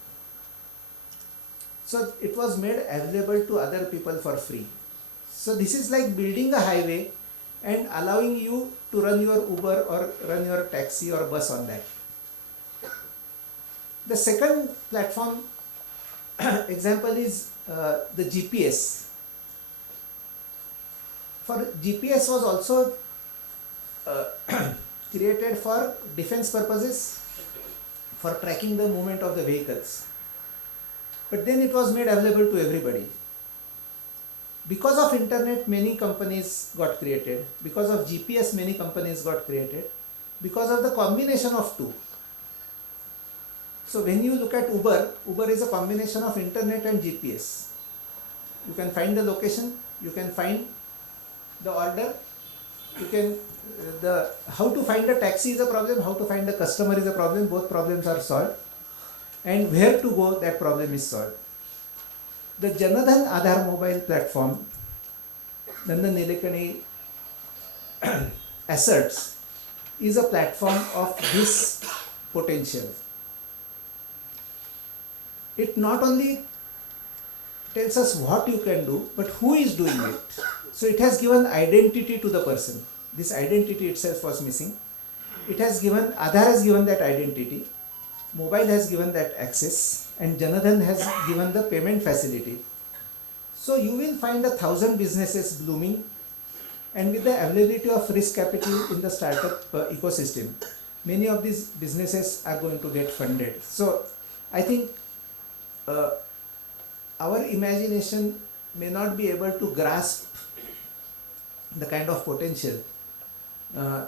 So it was made available to other people for free. So this is like building a highway and allowing you to run your Uber or run your taxi or bus on that. The second platform example is the GPS. For GPS was also created for defense purposes, for tracking the movement of the vehicles. But then it was made available to everybody. Because of internet, many companies got created. Because of GPS, many companies got created. Because of the combination of two. So when you look at Uber, Uber is a combination of internet and GPS. You can find the location, you can find the order, you can how to find a taxi is a problem, how to find a customer is a problem. Both problems are solved, and where to go, that problem is solved. The Janadhan Aadhaar mobile platform, Nandan Nilekani asserts, is a platform of this potential. It not only tells us what you can do, but who is doing it. So it has given identity to the person. This identity itself was missing. It has given, Aadhaar has given that identity, mobile has given that access, and Janadhan has given the payment facility. So you will find 1,000 businesses blooming, and with the availability of risk capital in the startup ecosystem, many of these businesses are going to get funded. So I think our imagination may not be able to grasp the kind of potential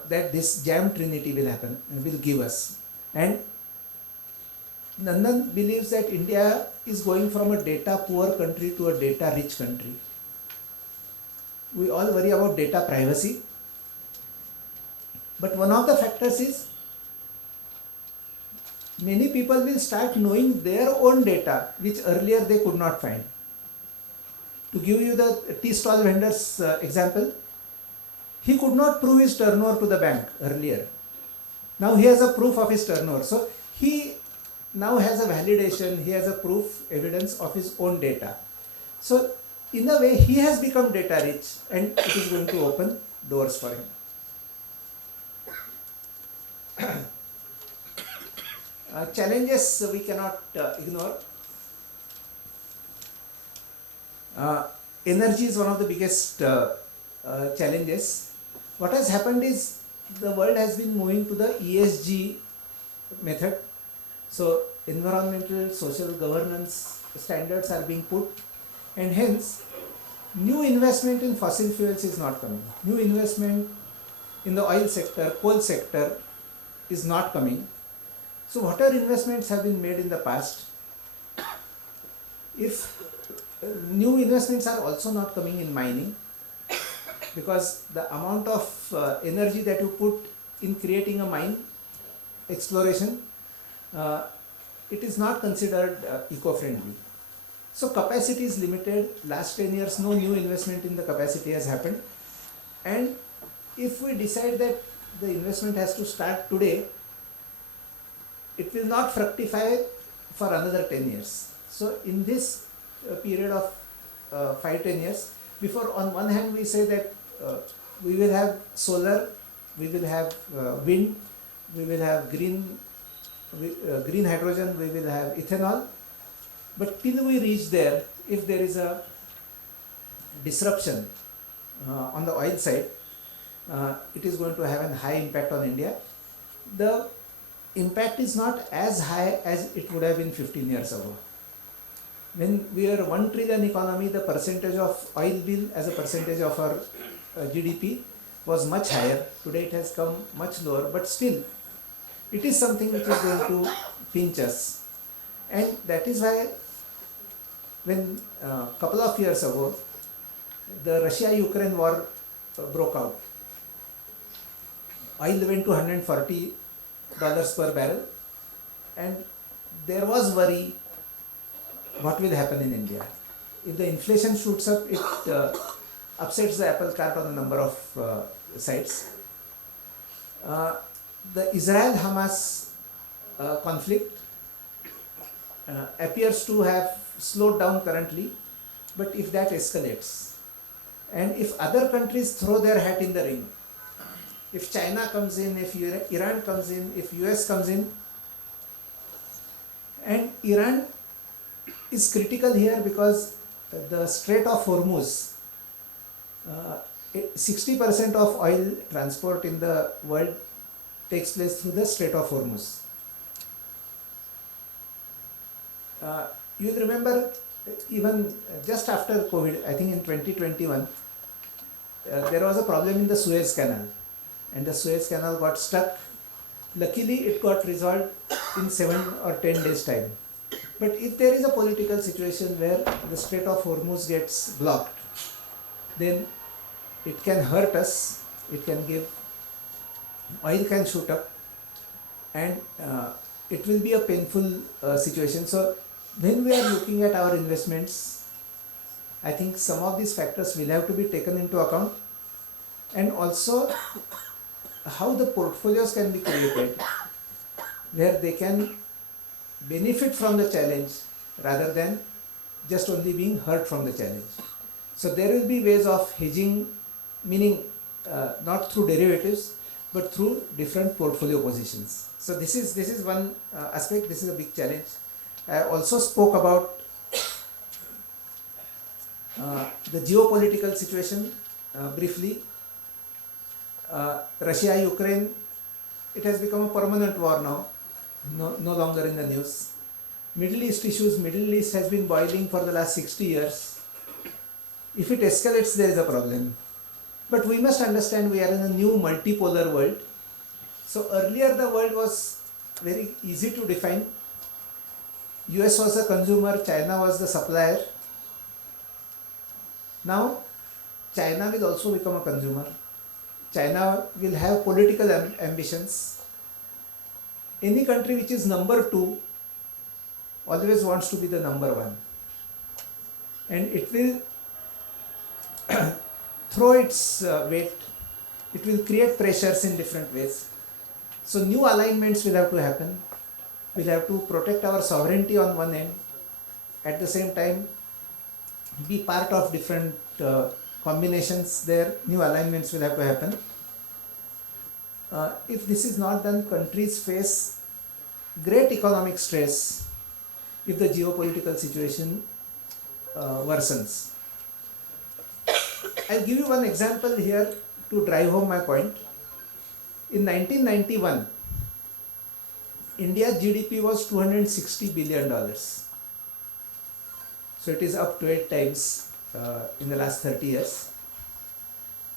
that this jam trinity will give us. And Nandan believes that India is going from a data poor country to a data rich country. We all worry about data privacy, but one of the factors is many people will start knowing their own data which earlier they could not find. To give you the tea stall vendor's example, he could not prove his turnover to the bank earlier. Now he has a proof of his turnover. So he now has a validation, he has a proof, evidence of his own data. So in a way he has become data rich and it is going to open doors for him. Challenges we cannot ignore. Energy is one of the biggest challenges. What has happened is the world has been moving to the ESG method. So environmental, social governance standards are being put, and hence new investment in fossil fuels is not coming. New investment in the oil sector, coal sector is not coming. So whatever investments have been made in the past, if new investments are also not coming in mining, because the amount of energy that you put in creating a mine, exploration, it is not considered eco-friendly. So capacity is limited. Last 10 years no new investment in the capacity has happened, and if we decide that the investment has to start today, it will not fructify for another 10 years. So in this period of 5-10 years, before on one hand we say that we will have solar, we will have wind, we will have green hydrogen, we will have ethanol, but till we reach there, if there is a disruption on the oil side, it is going to have a high impact on India. The impact is not as high as it would have been 15 years ago. When we were 1 trillion economy, the percentage of oil bill as a percentage of our GDP was much higher. Today it has come much lower, but still it is something which is going to pinch us. And that is why when couple of years ago the Russia-Ukraine war broke out, oil went to $140 per barrel, and there was worry what will happen in India. If the inflation shoots up, it upsets the apple cart on a number of sides. The Israel-Hamas conflict appears to have slowed down currently, but if that escalates, and if other countries throw their hat in the ring, if China comes in, if Iran comes in, if US comes in, and Iran is critical here because the Strait of Hormuz, 60% of oil transport in the world takes place through the Strait of Hormuz. You will remember even just after COVID, I think in 2021, there was a problem in the Suez Canal, and the Suez Canal got stuck. Luckily it got resolved in 7 or 10 days time. But if there is a political situation where the Strait of Hormuz gets blocked, then it can hurt us, it can give, oil can shoot up, and it will be a painful situation. So when we are looking at our investments, I think some of these factors will have to be taken into account, and also how the portfolios can be created where they can benefit from the challenge rather than just only being hurt from the challenge. So there will be ways of hedging, meaning not through derivatives but through different portfolio positions. So this is one aspect. This is a big challenge. I also spoke about the geopolitical situation briefly. Russia-Ukraine, it has become a permanent war now, no longer in the news. Middle East issues, Middle East has been boiling for the last 60 years. If it escalates, there is a problem. But we must understand we are in a new multipolar world. So earlier the world was very easy to define. US was a consumer, China was the supplier. Now China will also become a consumer. China will have political ambitions. Any country which is number 2 always wants to be the number 1. And it will throw its weight. It will create pressures in different ways. So new alignments will have to happen. We'll have to protect our sovereignty on one end, at the same time be part of different combinations there, new alignments will have to happen. If this is not done, countries face great economic stress if the geopolitical situation worsens. I'll give you one example here to drive home my point. In 1991, India's GDP was $260 billion. So it is up 12 times in the last 30 years.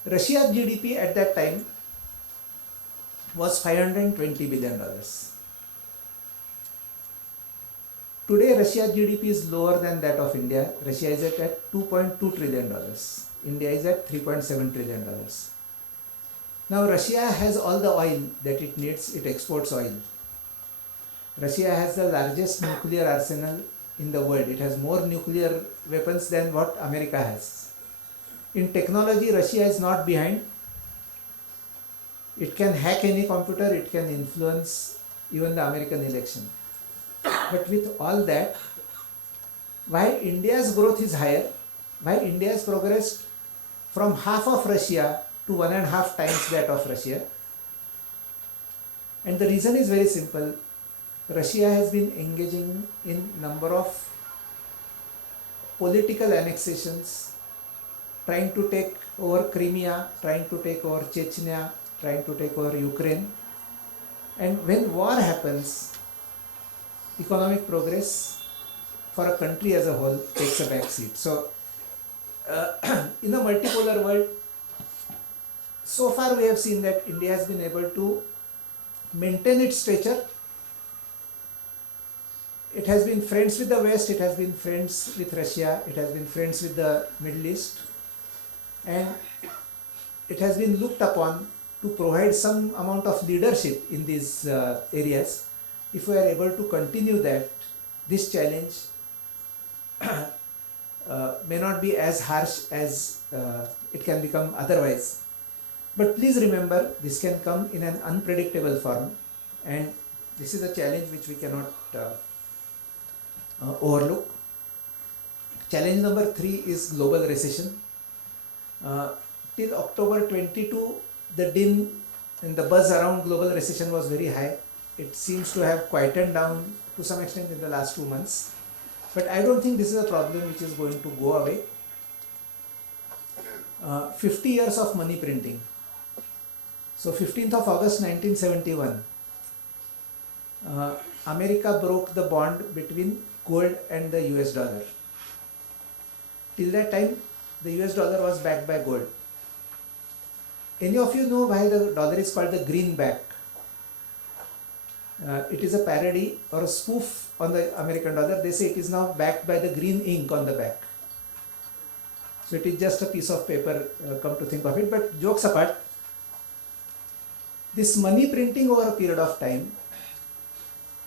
Russia's GDP at that time was $520 billion. Today, Russia's GDP is lower than that of India. Russia is at $2.2 trillion. India is at $3.7 trillion. Now, Russia has all the oil that it needs. It exports oil. Russia has the largest nuclear arsenal in the world. It has more nuclear weapons than what America has. In technology, Russia is not behind. It can hack any computer. It can influence even the American election. But with all that, why India's growth is higher, why India has progressed from half of Russia to 1.5 times that of Russia, and the reason is very simple. Russia has been engaging in number of political annexations, trying to take over Crimea, trying to take over Chechnya, trying to take over Ukraine. And when war happens, economic progress for a country as a whole takes a back seat. So, in a multipolar world, so far we have seen that India has been able to maintain its stature. It has been friends with the West, it has been friends with Russia, it has been friends with the Middle East, and it has been looked upon to provide some amount of leadership in these areas. If we are able to continue that, this challenge may not be as harsh as it can become otherwise. But please remember, this can come in an unpredictable form, and this is a challenge which we cannot overlook. Challenge number 3 is global recession. Till October 22, the din and the buzz around global recession was very high. It seems to have quietened down to some extent in the last 2 months. But I don't think this is a problem which is going to go away. 50 years of money printing. So 15th of August 1971, America broke the bond between gold and the US dollar. Till that time, the US dollar was backed by gold. Any of you know why the dollar is called the greenback? It is a parody or a spoof on the American dollar. They say it is now backed by the green ink on the back. So it is just a piece of paper, come to think of it. But jokes apart, this money printing over a period of time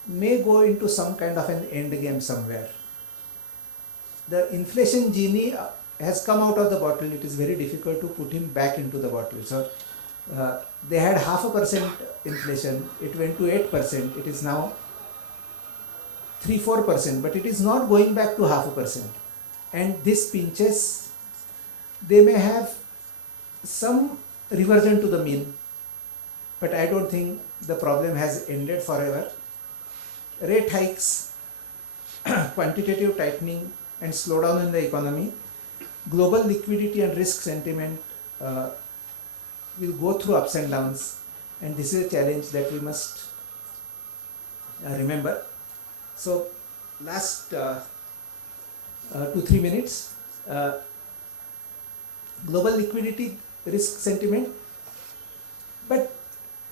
may go into some kind of an end game somewhere. The inflation genie has come out of the bottle. It is very difficult to put him back into the bottle. So they had 0.5% inflation. It went to 8%. It is now 3-4%. But it is not going back to 0.5%. And this pinches, they may have some reversion to the mean. But I don't think the problem has ended forever. Rate hikes, quantitative tightening, and slowdown in the economy, global liquidity and risk sentiment will go through ups and downs, and this is a challenge that we must remember. So, last 2-3 minutes, global liquidity, risk sentiment, but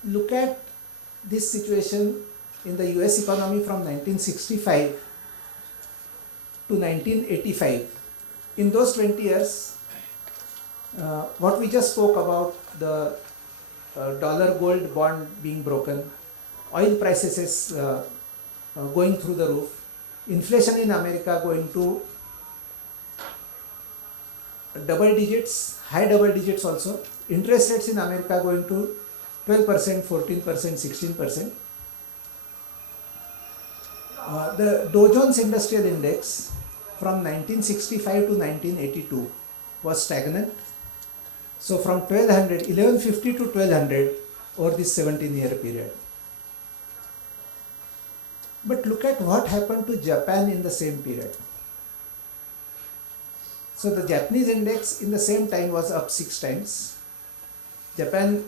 look at this situation in the US economy from 1965 to 1985. In those 20 years, what we just spoke about, the dollar gold bond being broken, oil prices is going through the roof, inflation in America going to double digits, high double digits also, interest rates in America going to 12%, 14%, 16%. The Dow Jones Industrial Index from 1965 to 1982 was stagnant. So from 1150 to 1200 over this 17-year period. But look at what happened to Japan in the same period. So the Japanese index in the same time was up 6 times. Japan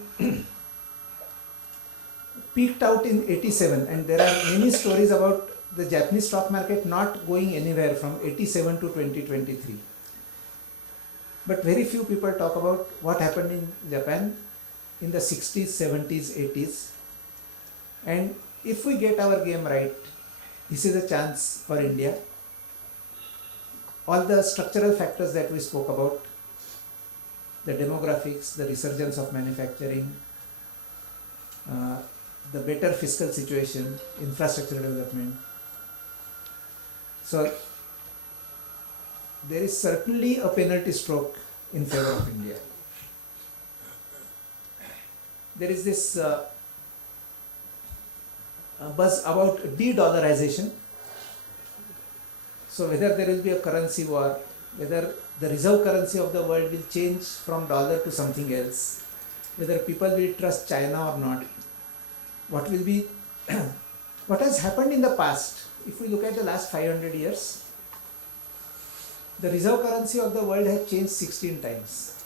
peaked out in 87, and there are many stories about the Japanese stock market not going anywhere from 87 to 2023. But very few people talk about what happened in Japan in the 60s, 70s, 80s. And if we get our game right, this is a chance for India. All the structural factors that we spoke about, the demographics, the resurgence of manufacturing, the better fiscal situation, infrastructure development. So there is certainly a penalty stroke in favor of India. There is this buzz about de-dollarization. So whether there will be a currency war, whether the reserve currency of the world will change from dollar to something else, whether people will trust China or not, what will be, what has happened in the past, if we look at the last 500 years, the reserve currency of the world has changed 16 times.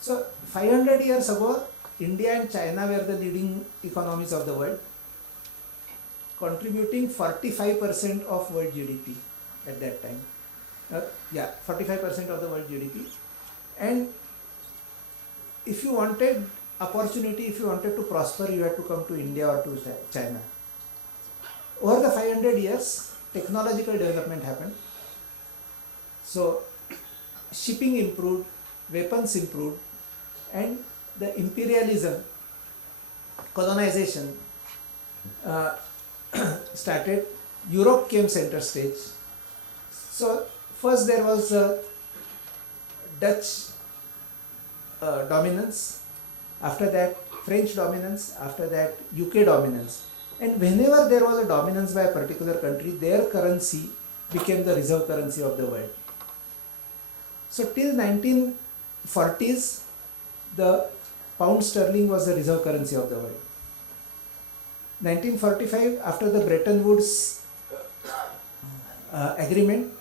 So 500 years ago, India and China were the leading economies of the world, contributing 45% of world GDP at that time. 45% of the world GDP. And if you wanted opportunity, if you wanted to prosper, you had to come to India or to China. Over the 500 years, technological development happened. So shipping improved, weapons improved, and the imperialism, colonization started. Europe came center stage. So first there was Dutch dominance, after that French dominance, after that UK dominance. And whenever there was a dominance by a particular country, their currency became the reserve currency of the world. So till 1940s, the pound sterling was the reserve currency of the world. 1945, after the Bretton Woods agreement,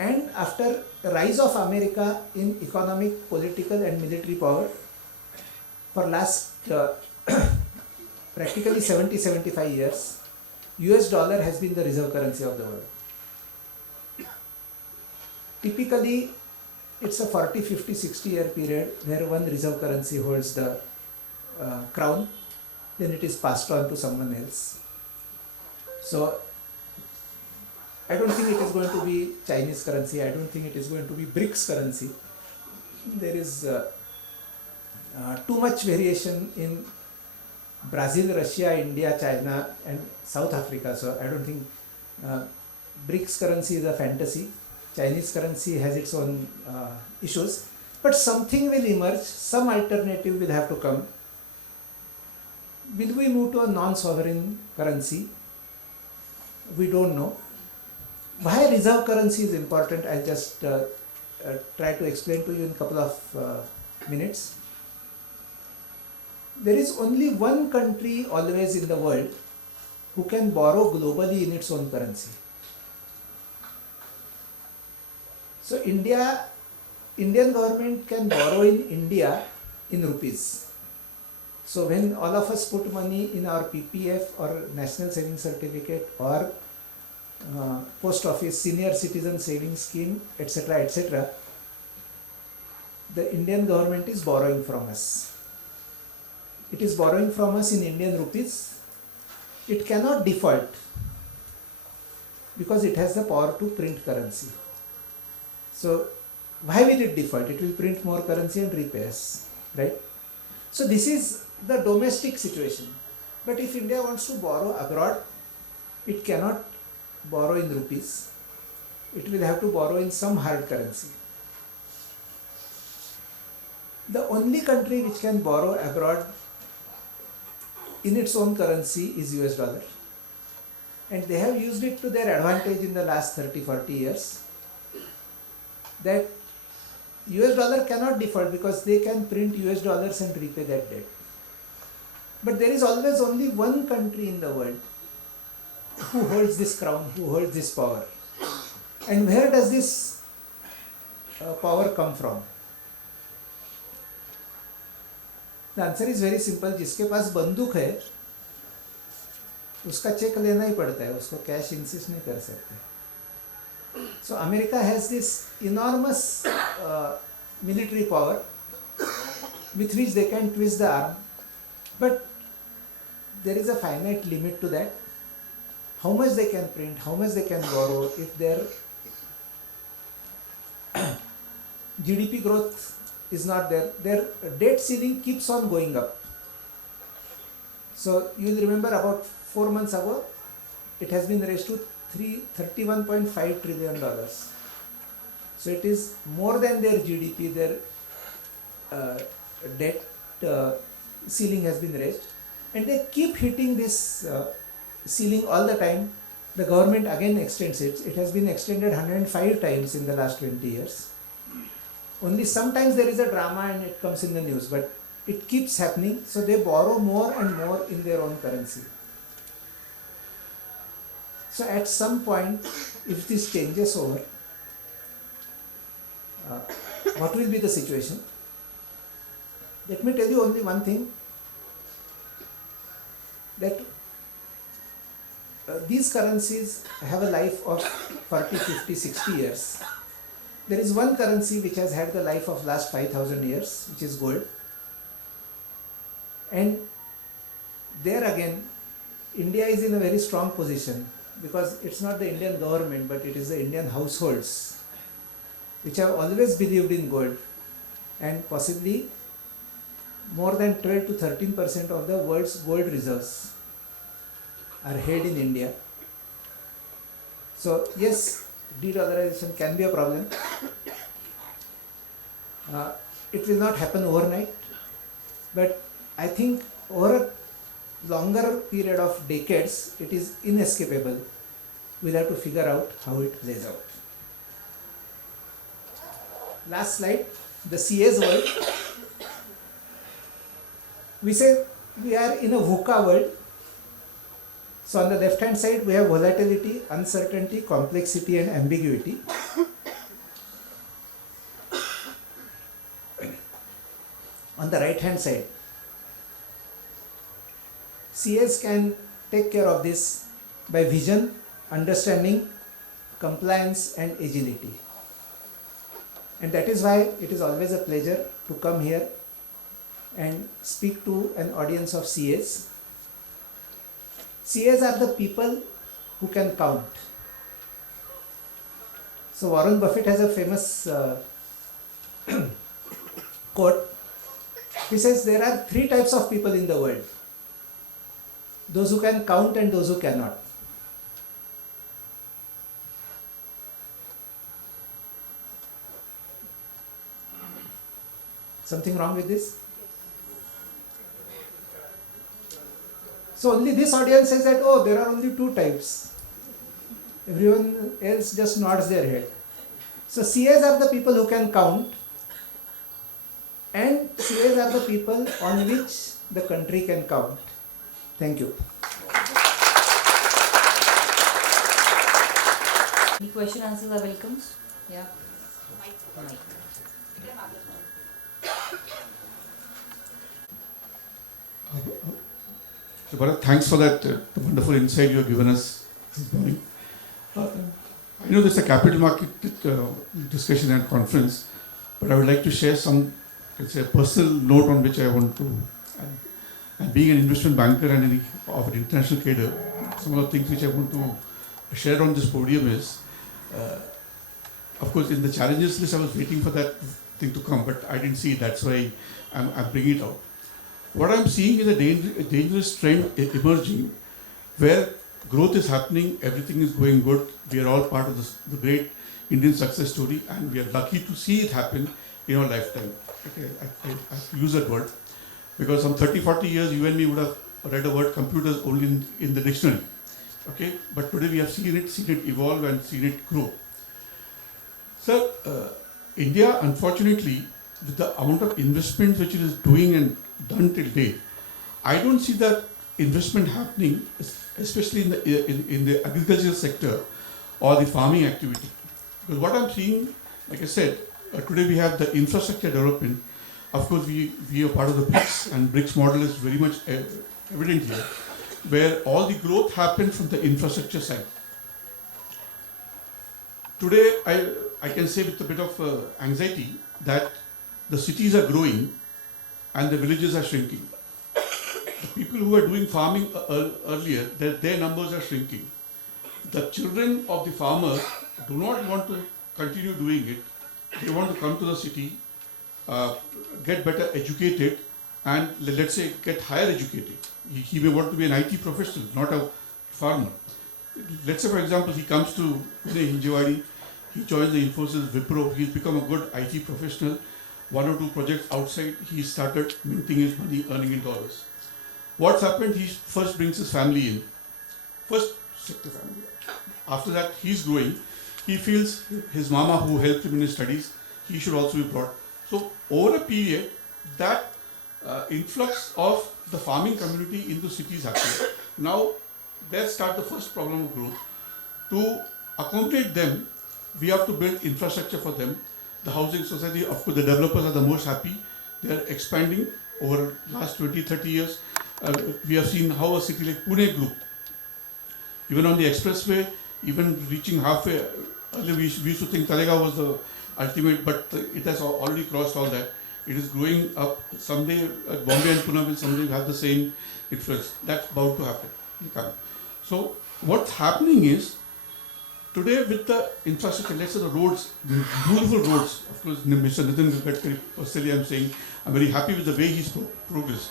and after the rise of America in economic, political and military power, for last practically 70-75 years, US dollar has been the reserve currency of the world. Typically, it's a 40, 50, 60 year period where one reserve currency holds the crown, then it is passed on to someone else. So I don't think it is going to be Chinese currency, I don't think it is going to be BRICS currency. There is too much variation in Brazil, Russia, India, China and South Africa. So I don't think BRICS currency is a fantasy. Chinese currency has its own issues, but something will emerge, some alternative will have to come. Will we move to a non-sovereign currency? We don't know. Why reserve currency is important, I'll just try to explain to you in a couple of minutes. There is only one country always in the world who can borrow globally in its own currency. So Indian government can borrow in India in rupees. So when all of us put money in our PPF or National Savings Certificate or Post Office Senior Citizen Savings Scheme, etc., etc., the Indian government is borrowing from us. It is borrowing from us in Indian rupees. It cannot default because it has the power to print currency. So why will it default? It will print more currency and repay us, right? So this is the domestic situation. But if India wants to borrow abroad, it cannot borrow in rupees. It will have to borrow in some hard currency. The only country which can borrow abroad in its own currency is US dollar. And they have used it to their advantage in the last 30-40 years. That US dollar cannot default because they can print US dollars and repay that debt. But there is always only one country in the world who holds this crown, who holds this power. And where does this power come from? The answer is very simple. जिसके पास बंदूक है उसका check लेना ही पड़ता है, उसको cash insist नहीं कर सकते. So America has this enormous military power with which they can twist the arm, but there is a finite limit to that. How much they can print, how much they can borrow, if their GDP growth is not there, their debt ceiling keeps on going up. So you will remember about 4 months ago, it has been raised to $31.5 trillion. So it is more than their GDP, their debt ceiling has been raised. And they keep hitting this ceiling all the time. The government again extends it. It has been extended 105 times in the last 20 years. Only sometimes there is a drama and it comes in the news, but it keeps happening. So they borrow more and more in their own currency. So at some point, if this changes over, what will be the situation? Let me tell you only one thing, that these currencies have a life of 40, 50, 60 years. There is one currency which has had the life of last 5,000 years, which is gold. And there again, India is in a very strong position, because it's not the Indian government, but it is the Indian households which have always believed in gold, and possibly more than 12 to 13% of the world's gold reserves are held in India. So yes, de-dollarization can be a problem. It will not happen overnight, but I think over a longer period of decades, it is inescapable. We'll have to figure out how it plays out. Last slide, the CA's world. We say we are in a VUCA world. So on the left hand side, we have volatility, uncertainty, complexity and ambiguity. On the right hand side, CAs can take care of this by vision, understanding, compliance and agility. And that is why it is always a pleasure to come here and speak to an audience of CAs. CAs are the people who can count. So Warren Buffett has a famous quote. He says there are 3 types of people in the world: those who can count and those who cannot. Something wrong with this? So only this audience says that, oh, there are only 2 types. Everyone else just nods their head. So CAs are the people who can count, and CAs are the people on which the country can count. Thank you. Any question answers are welcome. Yeah. So Bharat, thanks for that wonderful insight you have given us this morning. I know there's a capital market discussion and conference, but I would like to share some, let's say, a personal note on which I want to, and being an investment banker and of an international cadre, some of the things which I want to share on this podium is, of course, in the challenges list, I was waiting for that thing to come, but I didn't see it. That's why I'm bringing it out. What I'm seeing is a dangerous trend emerging, where growth is happening, everything is going good. We are all part of the great Indian success story, and we are lucky to see it happen in our lifetime. Okay, I use that word because some 30-40 years you and me would have read the word computers only in the dictionary. Okay, but today we have seen it evolve and seen it grow. Sir, India, unfortunately, with the amount of investment which it is doing and done till date, I don't see that investment happening, especially in the agricultural sector or the farming activity. Because what I'm seeing, like I said, today we have the infrastructure development. Of course, we are part of the BRICS, and BRICS model is very much evident here, where all the growth happens from the infrastructure side. Today, I can say with a bit of anxiety that the cities are growing and the villages are shrinking. The people who were doing farming earlier, their numbers are shrinking. The children of the farmers do not want to continue doing it. They want to come to the city, get better educated, and let's say get higher educated. He may want to be an IT professional, not a farmer. Let's say, for example, he comes to Hinjewadi, he joins the Infosys Wipro, he's become a good IT professional. One or two projects outside, he started minting his money, earning in dollars. What's happened? He first brings his family in, first sector family. After that, he's growing. He feels his mama who helped him in his studies, he should also be brought. So over a period, that influx of the farming community into cities happened. Now, there starts the first problem of growth. To accommodate them, we have to build infrastructure for them. The housing society, of course, the developers are the most happy. They are expanding over last 20, 30 years. We have seen how a city like Pune grew. Even on the expressway, even reaching halfway, earlier we used to think Talegaon was the ultimate, but it has already crossed all that. It is growing up. Someday, Bombay and Pune will someday have the same influence. That's bound to happen. So, what's happening is, today with the infrastructure, let's say the roads, beautiful roads, of course, Mr. Nitin Gadkari, personally I'm saying, I'm very happy with the way he's progressed.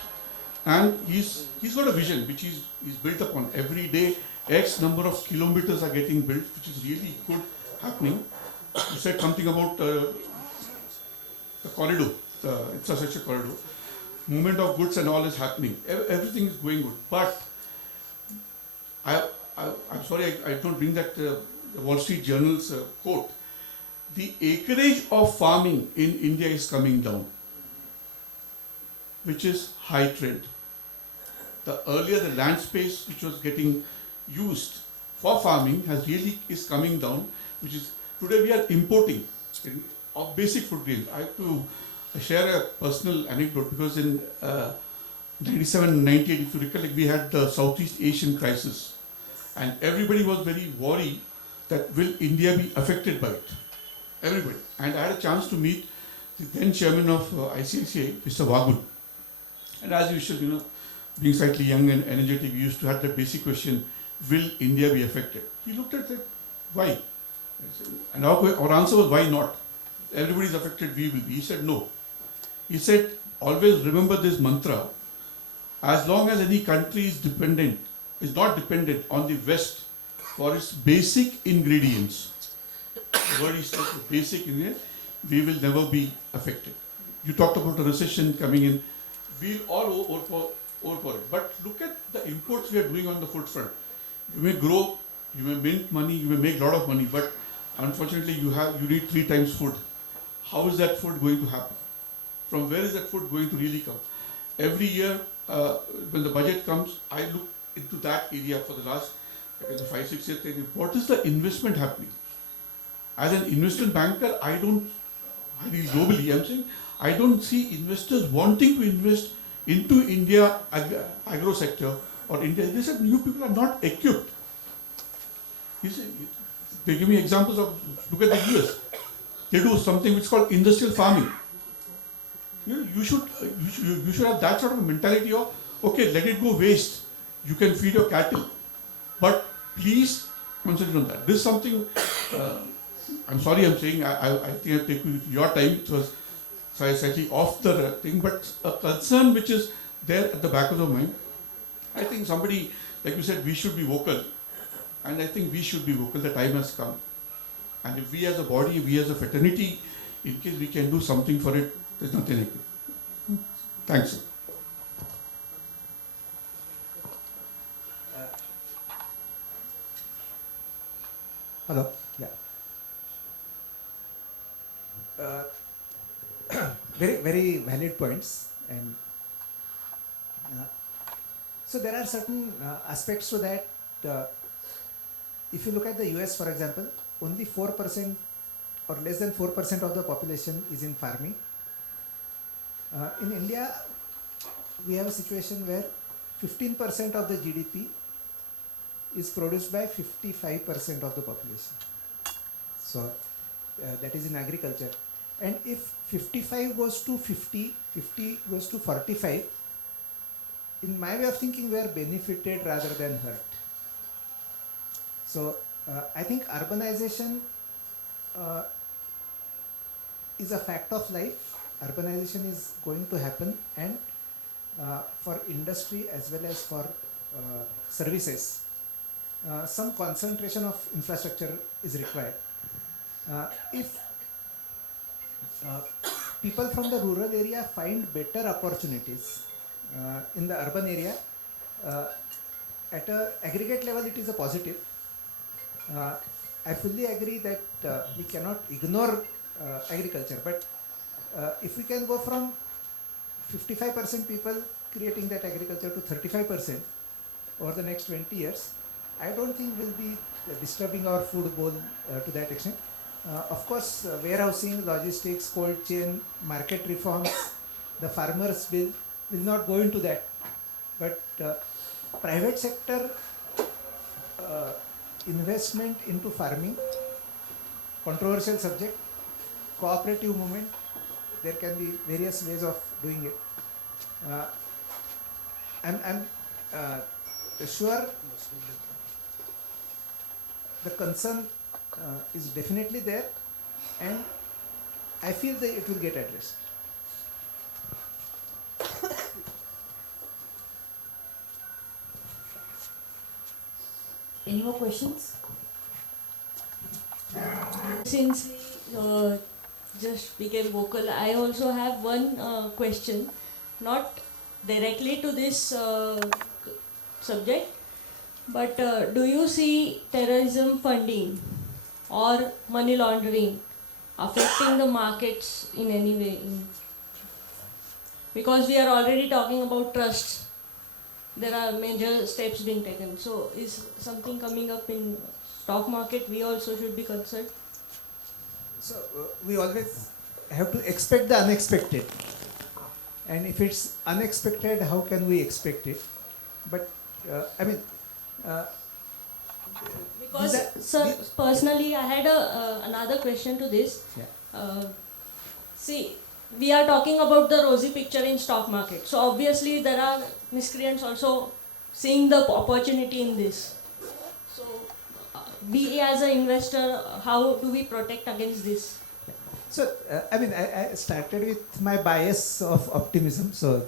And he's got a vision which he's built upon. Every day, X number of kilometers are getting built, which is really good happening. You said something about the corridor, the infrastructure corridor. Movement of goods and all is happening. Everything is going good. But I'm sorry, I don't bring that Wall Street Journal's quote. The acreage of farming in India is coming down, which is high trend. Earlier the land space which was getting used for farming is coming down, which is today we are importing of basic food grains. I have to share a personal anecdote because in 97, 98, if you recall, we had the Southeast Asian crisis, and everybody was very worried that will India be affected by it. Everybody. And I had a chance to meet the then chairman of ICICI, Mr. Wagun. And as usual, being slightly young and energetic, we used to have the basic question, will India be affected? He looked at it, why? And our answer was, why not? Everybody is affected, we will be. He said, no. He said, always remember this mantra, as long as any country is not dependent on the West for its basic ingredients, the word is basic ingredients, we will never be affected. You talked about a recession coming in, we'll all over for it. But look at the imports we are doing on the food front. You may grow, you may mint money, you may make a lot of money, but unfortunately you need 3 times food. How is that food going to happen? From where is that food going to really come? Every year, when the budget comes, I look into that area for the last 5, 6 years. What is the investment happening? As an investment banker, globally, I'm saying, I don't see investors wanting to invest into India agro sector or India. They said, you people are not equipped. They give me examples of, look at the US. They do something which is called industrial farming. You should have that sort of a mentality of, okay, let it go waste. You can feed your cattle. But please consider on that. This is something, I'm sorry I'm saying, I think I've taken your time. It was slightly off the thing, but a concern which is there at the back of the mind. I think somebody, like you said, we should be vocal. And I think we should be vocal. The time has come. And if we as a body, we as a fraternity, in case we can do something for it, there's nothing like it. Thanks, sir. Hello. Yeah. Very, very valid points. And so there are certain aspects to that. If you look at the US, for example, only 4% or less than 4% of the population is in farming. In India, we have a situation where 15% of the GDP is produced by 55% of the population. So that is in agriculture. And if 55 goes to 50, 50 goes to 45, in my way of thinking, we are benefited rather than hurt. So I think urbanization is a fact of life. Urbanization is going to happen, and for industry as well as for services, some concentration of infrastructure is required. If people from the rural area find better opportunities in the urban area, at an aggregate level it is a positive. I fully agree that we cannot ignore agriculture, but if we can go from 55% people creating that agriculture to 35% over the next 20 years, I don't think we'll be disturbing our food bowl to that extent. Of course, warehousing, logistics, cold chain, market reforms, the farmers will not go into that. But private sector investment into farming, controversial subject, cooperative movement, there can be various ways of doing it. I'm sure the concern is definitely there, and I feel that it will get addressed. Any more questions? Since we just became vocal, I also have one question, not directly to this subject, but do you see terrorism funding or money laundering affecting the markets in any way? Because we are already talking about trusts. There are major steps being taken. So is something coming up in stock market we also should be concerned? So we always have to expect the unexpected, and if it's unexpected, how can we expect it? But I mean, because sir, personally I had another question to this. Yeah. See, we are talking about the rosy picture in stock market, so obviously there are miscreants also seeing the opportunity in this. So we as an investor, how do we protect against this? So I mean, I started with my bias of optimism. So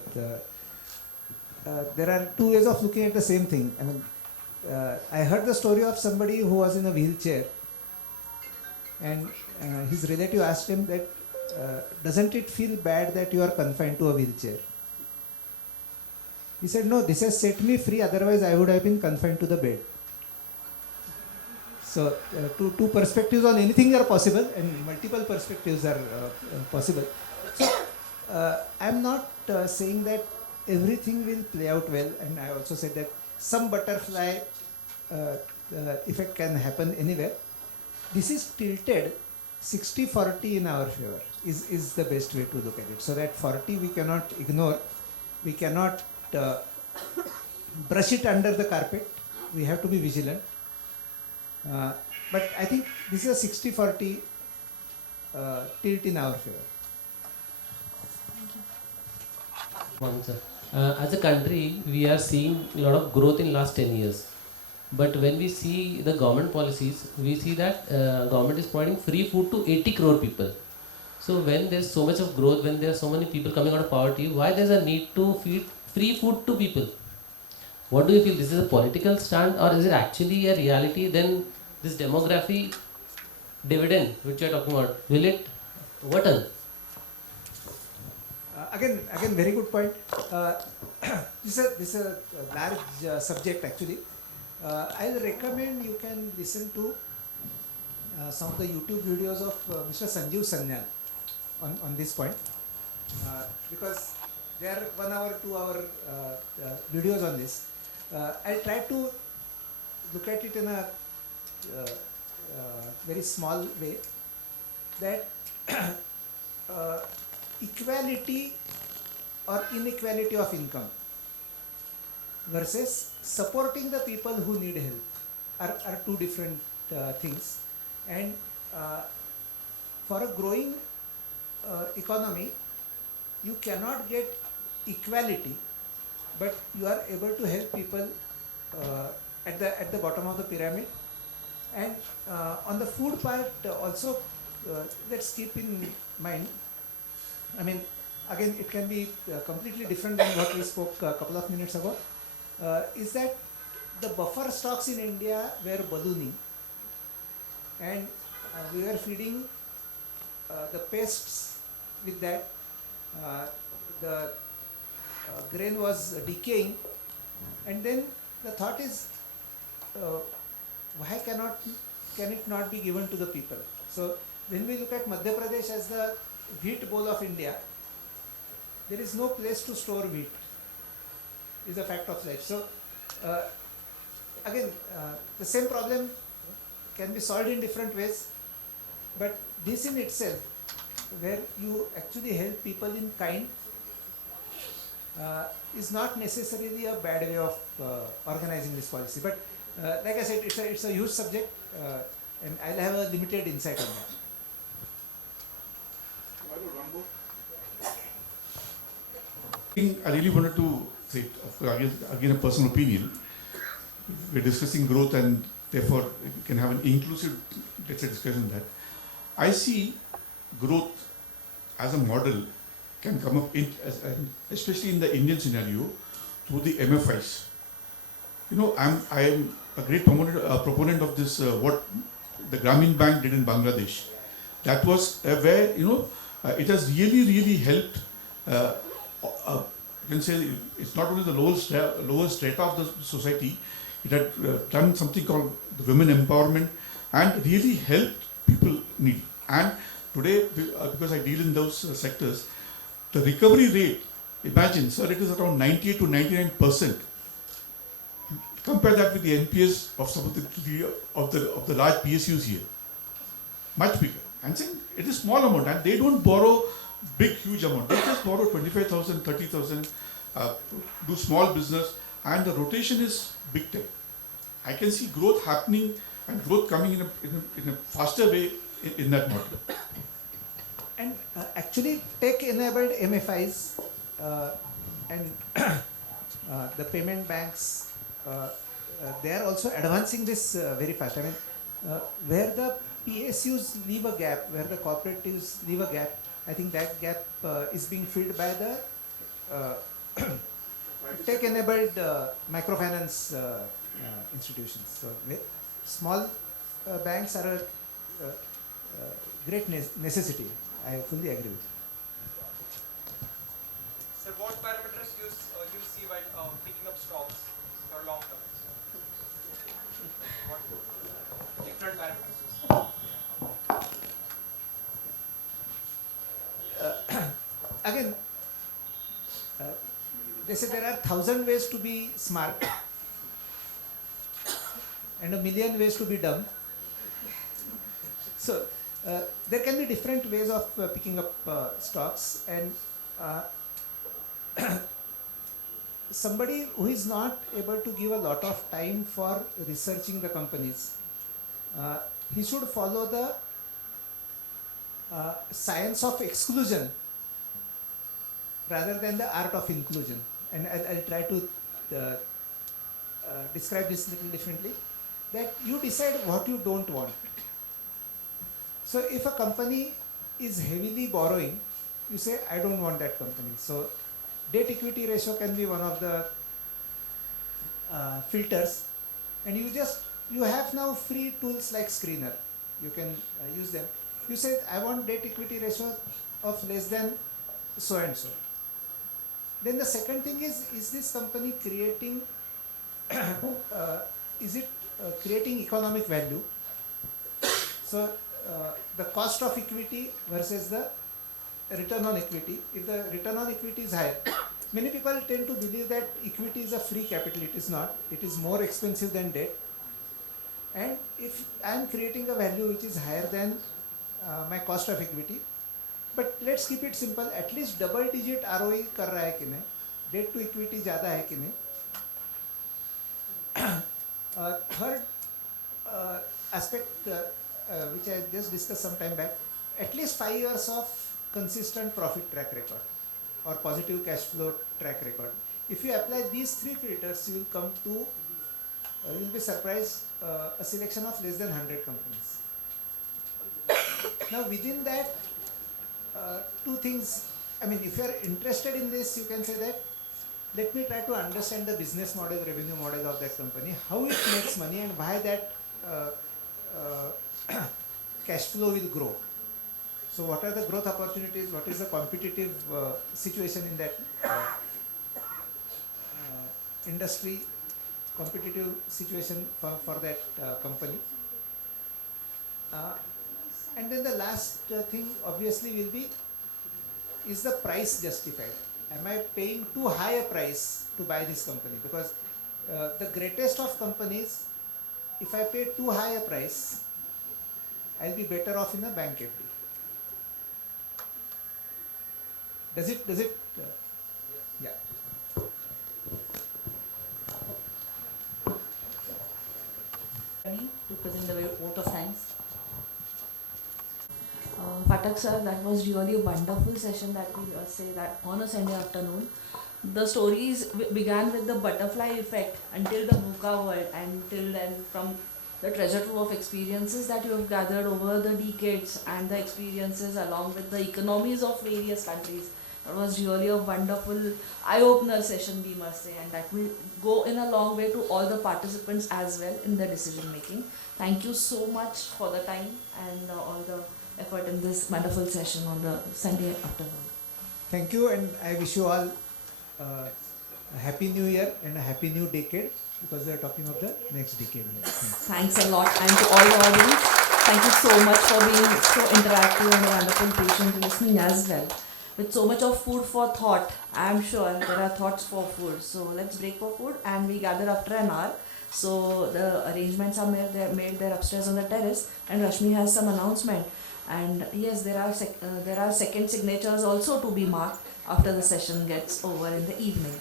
there are two ways of looking at the same thing. I mean, I heard the story of somebody who was in a wheelchair, and his relative asked him that, doesn't it feel bad that you are confined to a wheelchair? He said, no, this has set me free, otherwise I would have been confined to the bed. So two perspectives on anything are possible, and multiple perspectives are possible. So I'm not saying that everything will play out well, and I also said that some butterfly effect can happen anywhere. This is tilted 60-40 in our favor is the best way to look at it. So that 40 we cannot ignore, we cannot brush it under the carpet, we have to be vigilant. But I think this is a 60-40 tilt in our favor. One, sir. As a country, we are seeing a lot of growth in last 10 years. But when we see the government policies, we see that government is providing free food to 80 crore people. So when there's so much of growth, when there are so many people coming out of poverty, why there's a need to feed free food to people? What do you feel? This is a political stand, or is it actually a reality? Then this demography dividend which you are talking about, will it worsen? Again, very good point. This is a large subject actually. I'll recommend you can listen to some of the YouTube videos of Mr. Sanjeev Sanyal on this point, because they are 1 hour, 2 hour videos on this. I'll try to look at it in a very small way, that equality or inequality of income versus supporting the people who need help are two different things. And for a growing economy, you cannot get equality, but you are able to help people at the bottom of the pyramid. And on the food part also, let's keep in mind, I mean, again, it can be completely different than what we spoke a couple of minutes ago, is that the buffer stocks in India were ballooning, and we were feeding the pests with that. The grain was decaying, and then the thought is, why can it not be given to the people? So when we look at Madhya Pradesh as the wheat bowl of India, there is no place to store wheat, is a fact of life. So again, the same problem can be solved in different ways, but this in itself, where you actually help people in kind, is not necessarily a bad way of organizing this policy. But like I said, it's a huge subject, and I'll have a limited insight on that. I really wanted to say, again a personal opinion. We're discussing growth, and therefore we can have an inclusive, let's say, discussion on that. I see growth as a model can come up especially in the Indian scenario, through the MFIs. You know, I am a great proponent of this, what the Grameen Bank did in Bangladesh. That was where, it has really helped. You can say it's not only the lower strata of the society, it had done something called the women empowerment and really helped people need. And today, because I deal in those sectors, the recovery rate, imagine, sir, it is around 98 to 99%. Compare that with the NPS of some of the large PSUs here, much bigger. And saying it is small amount, and they don't borrow huge amount. They just borrow 25,000, 30,000, do small business, and the rotation is big time. I can see growth happening and growth coming in a faster way in that model. And actually, tech-enabled MFIs and the payment banks, they are also advancing this very fast. I mean, where the PSUs leave a gap, where the cooperatives leave a gap, I think that gap is being filled by the tech-enabled microfinance institutions. So small banks are a great necessity. I fully agree with you. Sir, what parameters you see while picking up stocks for long term? What different parameters you see? Again, they say there are 1,000 ways to be smart and 1,000,000 ways to be dumb. So there can be different ways of picking up stocks, and somebody who is not able to give a lot of time for researching the companies, he should follow the science of exclusion rather than the art of inclusion. And I'll try to describe this a little differently, that you decide what you don't want. So if a company is heavily borrowing, you say, I don't want that company. So debt equity ratio can be one of the filters, and you have now free tools like Screener. You can use them. You say, I want debt equity ratio of less than so and so. Then the second thing is this company creating creating economic value? So the cost of equity versus the return on equity. If the return on equity is high, many people tend to believe that equity is a free capital. It is not. It is more expensive than debt. And if I am creating a value which is higher than my cost of equity, but let's keep it simple, at least double digit ROE कर रहा है कि नहीं, debt to equity ज़्यादा है कि नहीं. Third aspect which I just discussed some time back, at least 5 years of consistent profit track record or positive cash flow track record. If you apply these three filters, you will come to, you will be surprised, a selection of less than 100 companies. Now within that, two things, I mean, if you are interested in this, you can say that, let me try to understand the business model, revenue model of that company, how it makes money and why that cash flow will grow. So what are the growth opportunities, what is the competitive situation in that industry, competitive situation for that company. And then the last thing obviously will be, is the price justified? Am I paying too high a price to buy this company? Because the greatest of companies, if I pay too high a price, I'll be better off in a bank FD. Does it, yeah. To present the vote of thanks. Phatak sir, that was really a wonderful session that we say that on a Sunday afternoon. The stories began with the butterfly effect until the VUCA world, and till then from the treasure trove of experiences that you have gathered over the decades and the experiences along with the economies of various countries. That was really a wonderful eye-opener session, we must say, and that will go in a long way to all the participants as well in the decision making. Thank you so much for the time and all the effort in this wonderful session on the Sunday afternoon. Thank you, and I wish you all a happy new year and a happy new decade, because we are talking of the next decade here. Thanks a lot, and to all the audience, thank you so much for being so interactive and wonderful, patient listening as well. With so much of food for thought, I am sure there are thoughts for food. So let's break for food, and we gather after an hour. So the arrangements are made there upstairs on the terrace, and Rashmi has some announcement. And yes, there are second signatures also to be marked after the session gets over in the evening.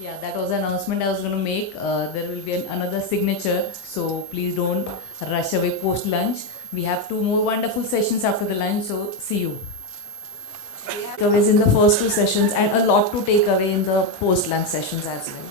Yeah, that was the announcement I was going to make. There will be another signature, so please don't rush away post lunch. We have 2 more wonderful sessions after the lunch, so see you. Takeaways in the first 2 sessions and a lot to take away in the post lunch sessions as well.